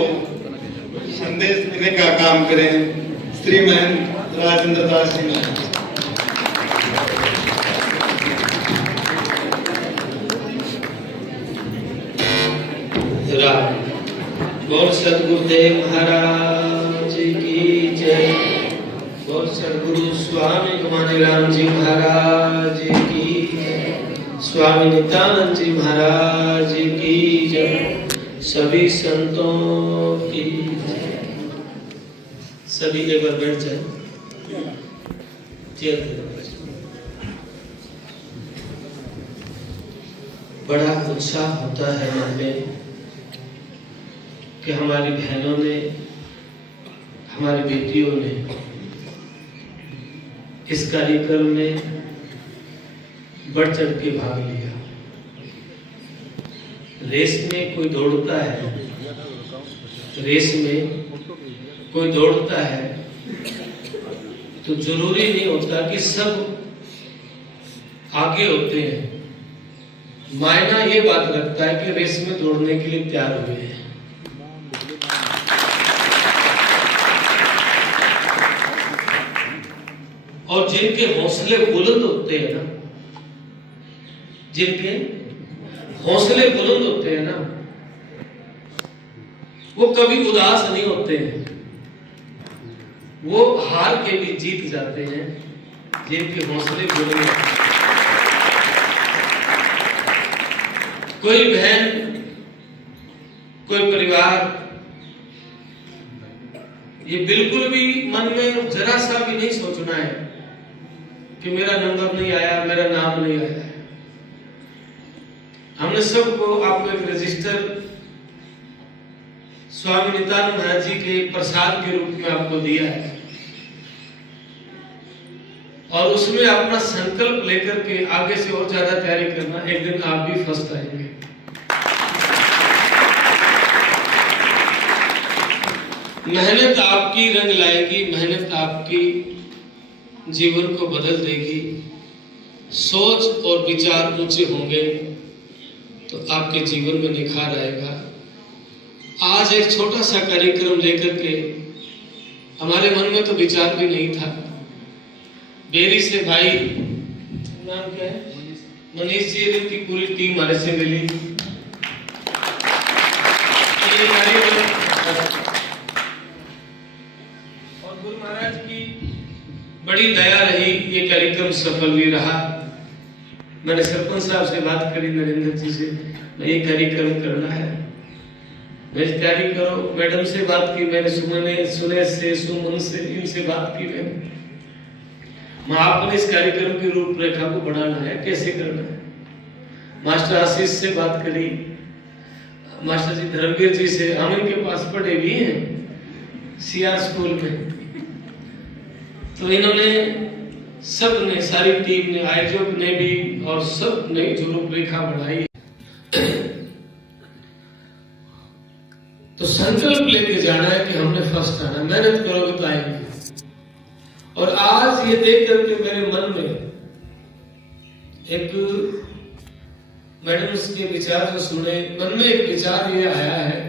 संदेश देने का काम करें। श्री महंत राजेंद्र दास जी महाराज। बोल सदगुरुदेव महाराज की जय। बोल सदगुरु स्वामी गुमानीराम जी महाराज की जय। स्वामी नित्यानंद जी महाराज की जय। सभी संतों की जय। सभी एक बार बैठ जाए। बड़ा उत्साह होता है मन में कि हमारी बहनों ने, हमारी बेटियों ने इस कार्यक्रम में बढ़ चढ़ के भाग लिया। रेस में कोई दौड़ता है, रेस में कोई दौड़ता है तो जरूरी नहीं होता कि सब आगे होते हैं। मायना ये बात रखता है कि रेस में दौड़ने के लिए तैयार हुए हैं। और जिनके हौसले बुलंद होते हैं ना, जिनके हौसले बुलंद होते हैं ना, वो कभी उदास नहीं होते हैं, वो हार के भी जीत जाते हैं। जिनके हौसले बुलंद होते हैं, कोई बहन, कोई परिवार ये बिल्कुल भी मन में जरा सा भी नहीं सोचना है कि मेरा नंबर नहीं आया, मेरा नाम नहीं आया। हमने सबको आपको एक रजिस्टर स्वामी नित्यानंद महाराज जी के प्रसाद के रूप में आपको दिया है, और उसमें अपना संकल्प लेकर के आगे से और ज्यादा तैयारी करना। एक दिन आप भी फर्स्ट आएंगे। मेहनत आपकी रंग लाएगी, मेहनत आपकी जीवन को बदल देगी। सोच और विचार ऊंचे होंगे तो आपके जीवन में निखार आएगा। आज एक छोटा सा कार्यक्रम लेकर के, हमारे मन में तो विचार भी नहीं था। बेरी से भाई, नाम क्या है, मनीष जी, की पूरी टीम हमारे से मिली। और गुरु महाराज की बड़ी दया रही, ये कार्यक्रम सफल भी रहा। मैंने सरपंच साहब से बात करी, नरेंद्र जी से, मैं ये कार्यक्रम करना है, मेरी तैयारी करो। मैडम से बात की मैंने, सुने से, सुमन से, इनसे बात की मैंने। आपने इस कार्यक्रम की रूपरेखा को बढ़ाना है, कैसे करना है। मास्टर आशीष से बात करी, मास्टर जी धर्मवीर जी से, हम इनके पास पढ़े भी हैं सीआर स्कूल में। तो इन्होंने सबने, सारी टीम ने, आयोजक ने भी, और सब ने जो रूपरेखा बढ़ाई। तो संकल्प लेके जाना है कि हमने फर्स्ट आना, मेहनत करोगे तो आएंगे। और आज ये देख करके मेरे मन में एक, मैडम के विचार जो सुने, मन में एक विचार ये आया है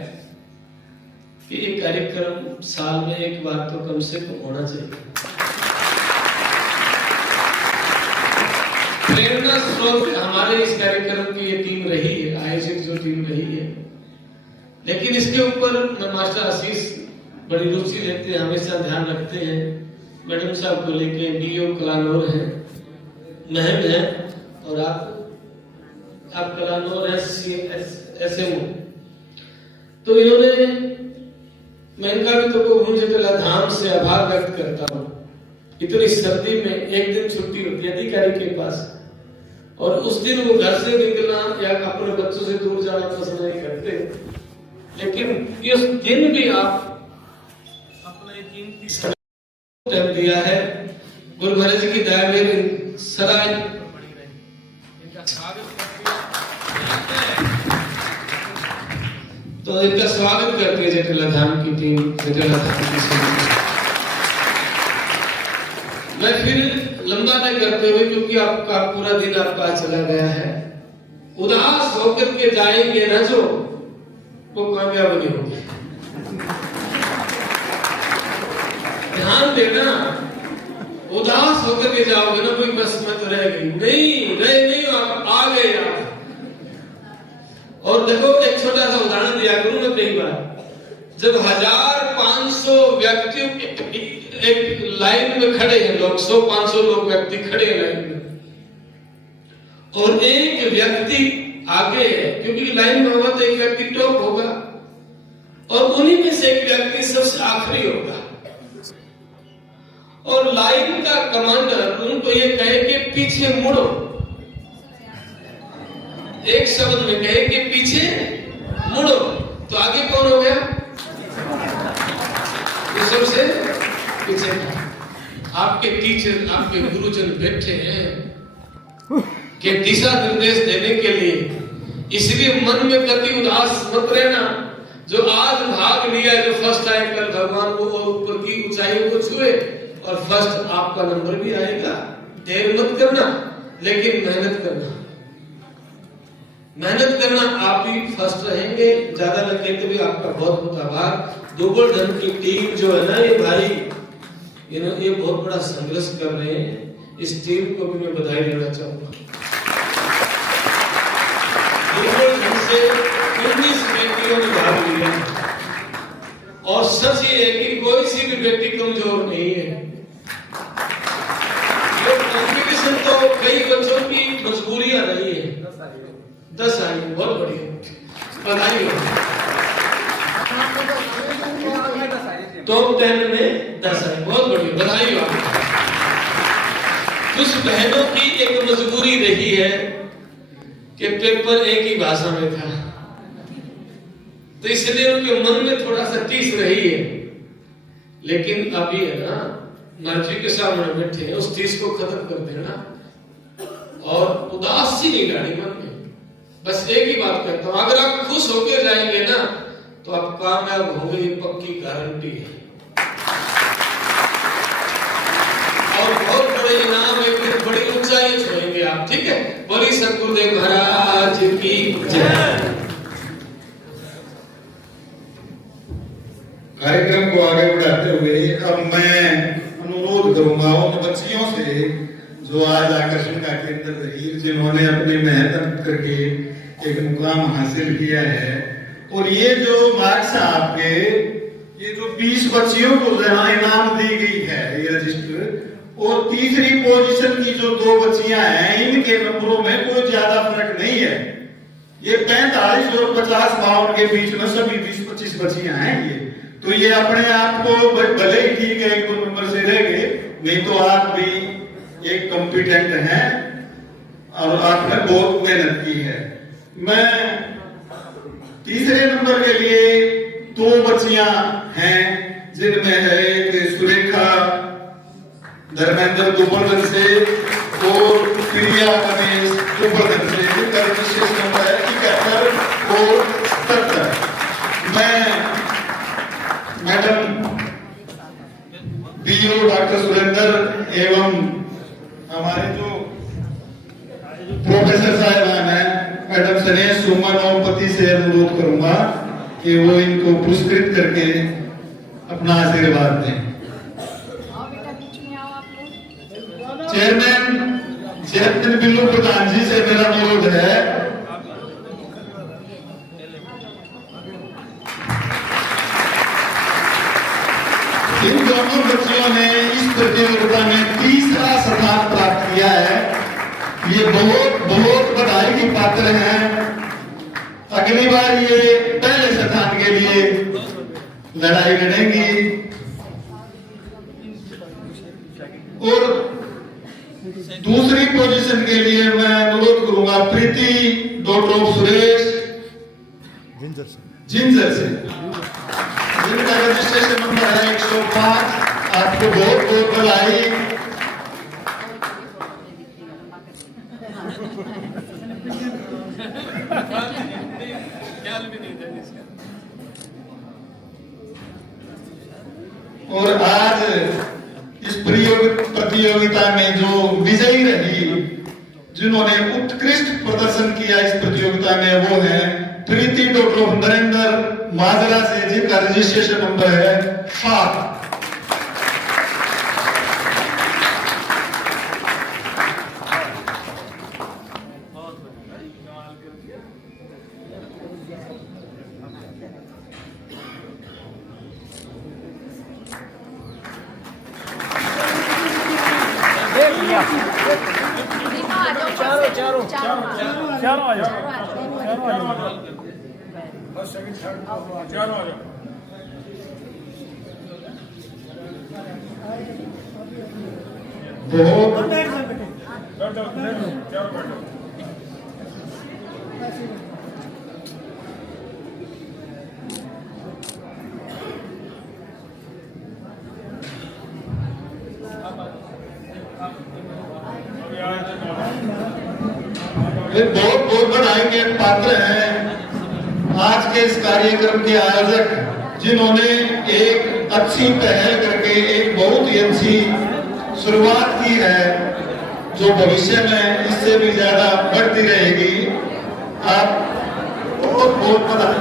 कि ये कार्यक्रम साल में एक बार तो कम से कम होना चाहिए। प्रेरणा स्रोत हमारे इस कार्यक्रम की ये टीम रही है, आयोजक जो टीम रही है। लेकिन इसके ऊपर मैं मास्टर आशीष बड़ी रुचि लेते हैं, हमेशा ध्यान रखते हैं। मैडम साहब को लेके बीओ कलानौर है, महम है, और आप कलानौर है SMO। तो इन्होंने, मैं इनका भी तो को धाम से आभार व्यक्त करता हूँ। इतनी सर्दी में एक दिन छुट्टी होती है अधिकारी के पास, और उस दिन वो घर से निकलना या अपने बच्चों से दूर जाना पसंद नहीं करते, लेकिन इस दिन भी आप अपने कीमती समय टाइम दिया है। गुरु महाराज जी की दया में सराय तो इनका स्वागत करती है जटिला धाम की टीम, जटिला धाम की। मैं फिर लंबा नहीं करते हुए, क्योंकि आपका पूरा दिन आपका चला गया है, उदास होकर के जाएंगे ना जो, वो कामयाब नहीं होंगे। ध्यान देना, उदास होकर के जाओगे ना, कोई बस में तो रह गई, नहीं आप आ गए आप। और देखो, एक छोटा सा उदाहरण दिया करूं मैं कई बार। जब 1500 व्यक्तियों एक लाइन में खड़े हैं लोग, 100-500 लोग व्यक्ति खड़े हैं लाइन में, और एक व्यक्ति आगे है, क्योंकि लाइन में होगा तो एक व्यक्ति टॉप होगा, और उन्हीं में से एक व्यक्ति सबसे आखिरी होगा। और लाइन का कमांडर उनको ये कहे कि पीछे मुड़ो, एक शब्द में कहे कि पीछे मुड़ो, तो आगे कौन हो गया? ये सबसे पीछे। आपके टीचर, आपके गुरुजन बैठे हैं कि दिशा निर्देश देने के लिए, इसलिए मन में कभी उदास मत रहना। जो आज भाग लिया, जो फर्स्ट आए, कल भगवान को और ऊपर की ऊंचाइयों को छुए, और फर्स्ट आपका नंबर भी आएगा। देर मत करना, लेकिन मेहनत करना, मेहनत करना, आप भी फर्स्ट रहेंगे। ज्यादा लगने के भी आपका बहुत बहुत आभार। दुबल धन की टीम जो है ना, ये भाई ये बहुत बड़ा संघर्ष कर रहे हैं। इस टीम को भी मैं बधाई देना चाहूंगा। से 19 व्यक्तियों ने भाग लिया और सच ये है कि कोई सी भी व्यक्ति कमजोर नहीं है। ये कंपटीशन तो कई बच्चों की मजबूरियां रही है। 10 आई, बहुत बढ़िया, बधाई हो। टॉप 10 में 10 आई, बहुत बढ़िया, बधाई हो। कुछ बहनों की एक मजबूरी रही है कि पेपर एक ही भाषा में था, तो इसलिए उनके मन में थोड़ा सा टीस रही है। लेकिन अभी है ना, नाजी के सामने बैठे हैं, उस टीस को खत्म कर देना और उदासी नहीं लानी मन में। बस एक ही बात कहता हूं, अगर आप खुश होकर जाएंगे ना तो आप कामयाब होंगे, ये पक्की गारंटी है। और बहुत बड़े इनाम है, फिर बड़ी ऊंचाई छुएंगे आप, ठीक है। बोली सतगुरुदेव महाराज की जय। कार्यक्रम को आगे बढ़ाते हुए अब मैं अनुरोध करूंगा उन बच्चियों से जो आज आकर्षण का केंद्र रही, जिन्होंने अपनी मेहनत करके एक मुकाम हासिल किया है। और ये जो मार्क्स आपके, ये जो 20 बच्चियों को जहां इनाम दी गई है ये रजिस्टर, और तीसरी पोजीशन की जो 2 बच्चियां हैं, इनके नंबरों में कोई ज्यादा फर्क नहीं है। ये 45 और 50-52 के बीच में सभी 20-25 बच्चियां हैं। ये तो ये अपने आप को भले ही ठीक है 1-2 नंबर से रह गए, नहीं तो आप भी एक कॉम्पिटेंट हैं और आपने बहुत मेहनत की है। मैं तीसरे नंबर के लिए 2 बच्चियां हैं, जिनमें है एक सुरेखा धर्मेंद्र दुबर्धन से और प्रिया गणेश दुबर्धन से, जिनका रजिस्ट्रेशन नंबर है 71 और 77। मैं मैडम बीओ डॉक्टर सुरेंद्र एवं हमारे जो प्रोफेसर साहिबान हैं मैडम सनेश सुमन और पति से अनुरोध करूंगा कि वो इनको पुरस्कृत करके अपना आशीर्वाद दें। चेयरमैन बिल्लू प्रधान जी से मेरा अनुरोध है, इन दोनों बच्चियों ने इस प्रतियोगिता में 3रा स्थान प्राप्त किया है। ये बहुत बहुत बधाई की पात्र हैं। अगली बार ये पहले स्थान के लिए लड़ाई लड़ेंगी। और दूसरी पोजीशन के लिए मैं अनुरोध करूंगा प्रीति डॉक्टर सुरेश जिंजर से, जिनका रजिस्ट्रेशन नंबर है 105। आपको बहुत बहुत बधाई। और आज इस प्रतियोगिता में जो विजयी रही, जिन्होंने उत्कृष्ट प्रदर्शन किया इस प्रतियोगिता में, वो है प्रीति डॉक्टर नरेंद्र माजरा से, जिनका रजिस्ट्रेशन नंबर है 7। बहुत बहुत बधाई के पात्र हैं आज के इस कार्यक्रम के आयोजक, जिन्होंने एक अच्छी पहल करके एक बहुत ही अच्छी शुरुआत की है, जो भविष्य में इससे भी ज्यादा बढ़ती रहेगी। आप बहुत बहुत बधाई।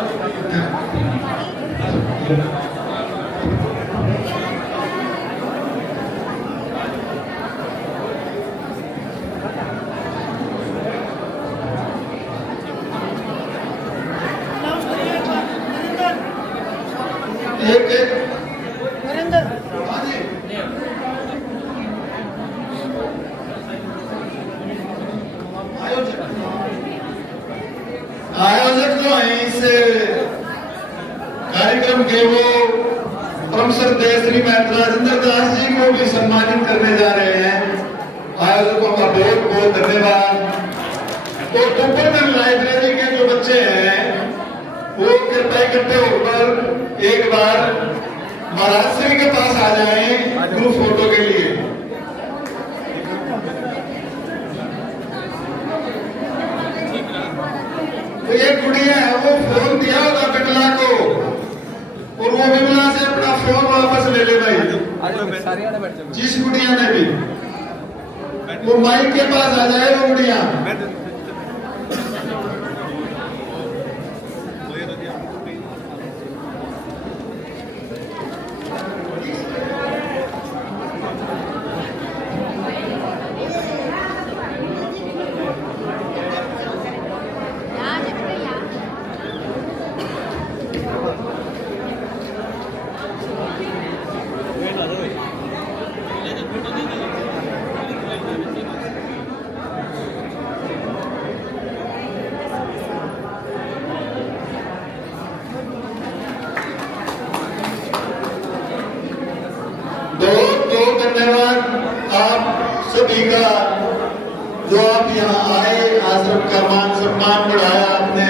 आश्रम के वो परम श्रद्धेय श्री महंत राजेंद्र दास जी को भी सम्मानित करने जा रहे हैं। आयोजकों का बहुत बहुत धन्यवाद। और टुपरगन लाइब्रेरी के जो बच्चे हैं वो कृपया इकट्ठे होकर एक बार महाराज श्री के पास आ जाएं ग्रुप फोटो के लिए। तो एक गुड़िया है वो फोन दिया होगा बिमला को और वो बिमला से अपना फोन वापस ले ले भाई। जिस गुड़िया ने भी वो माइक के पास आ जाए वो गुड़िया। बहुत धन्यवाद आप सभी का जो आप यहाँ आए, आश्रम का मान सम्मान बढ़ाया आपने।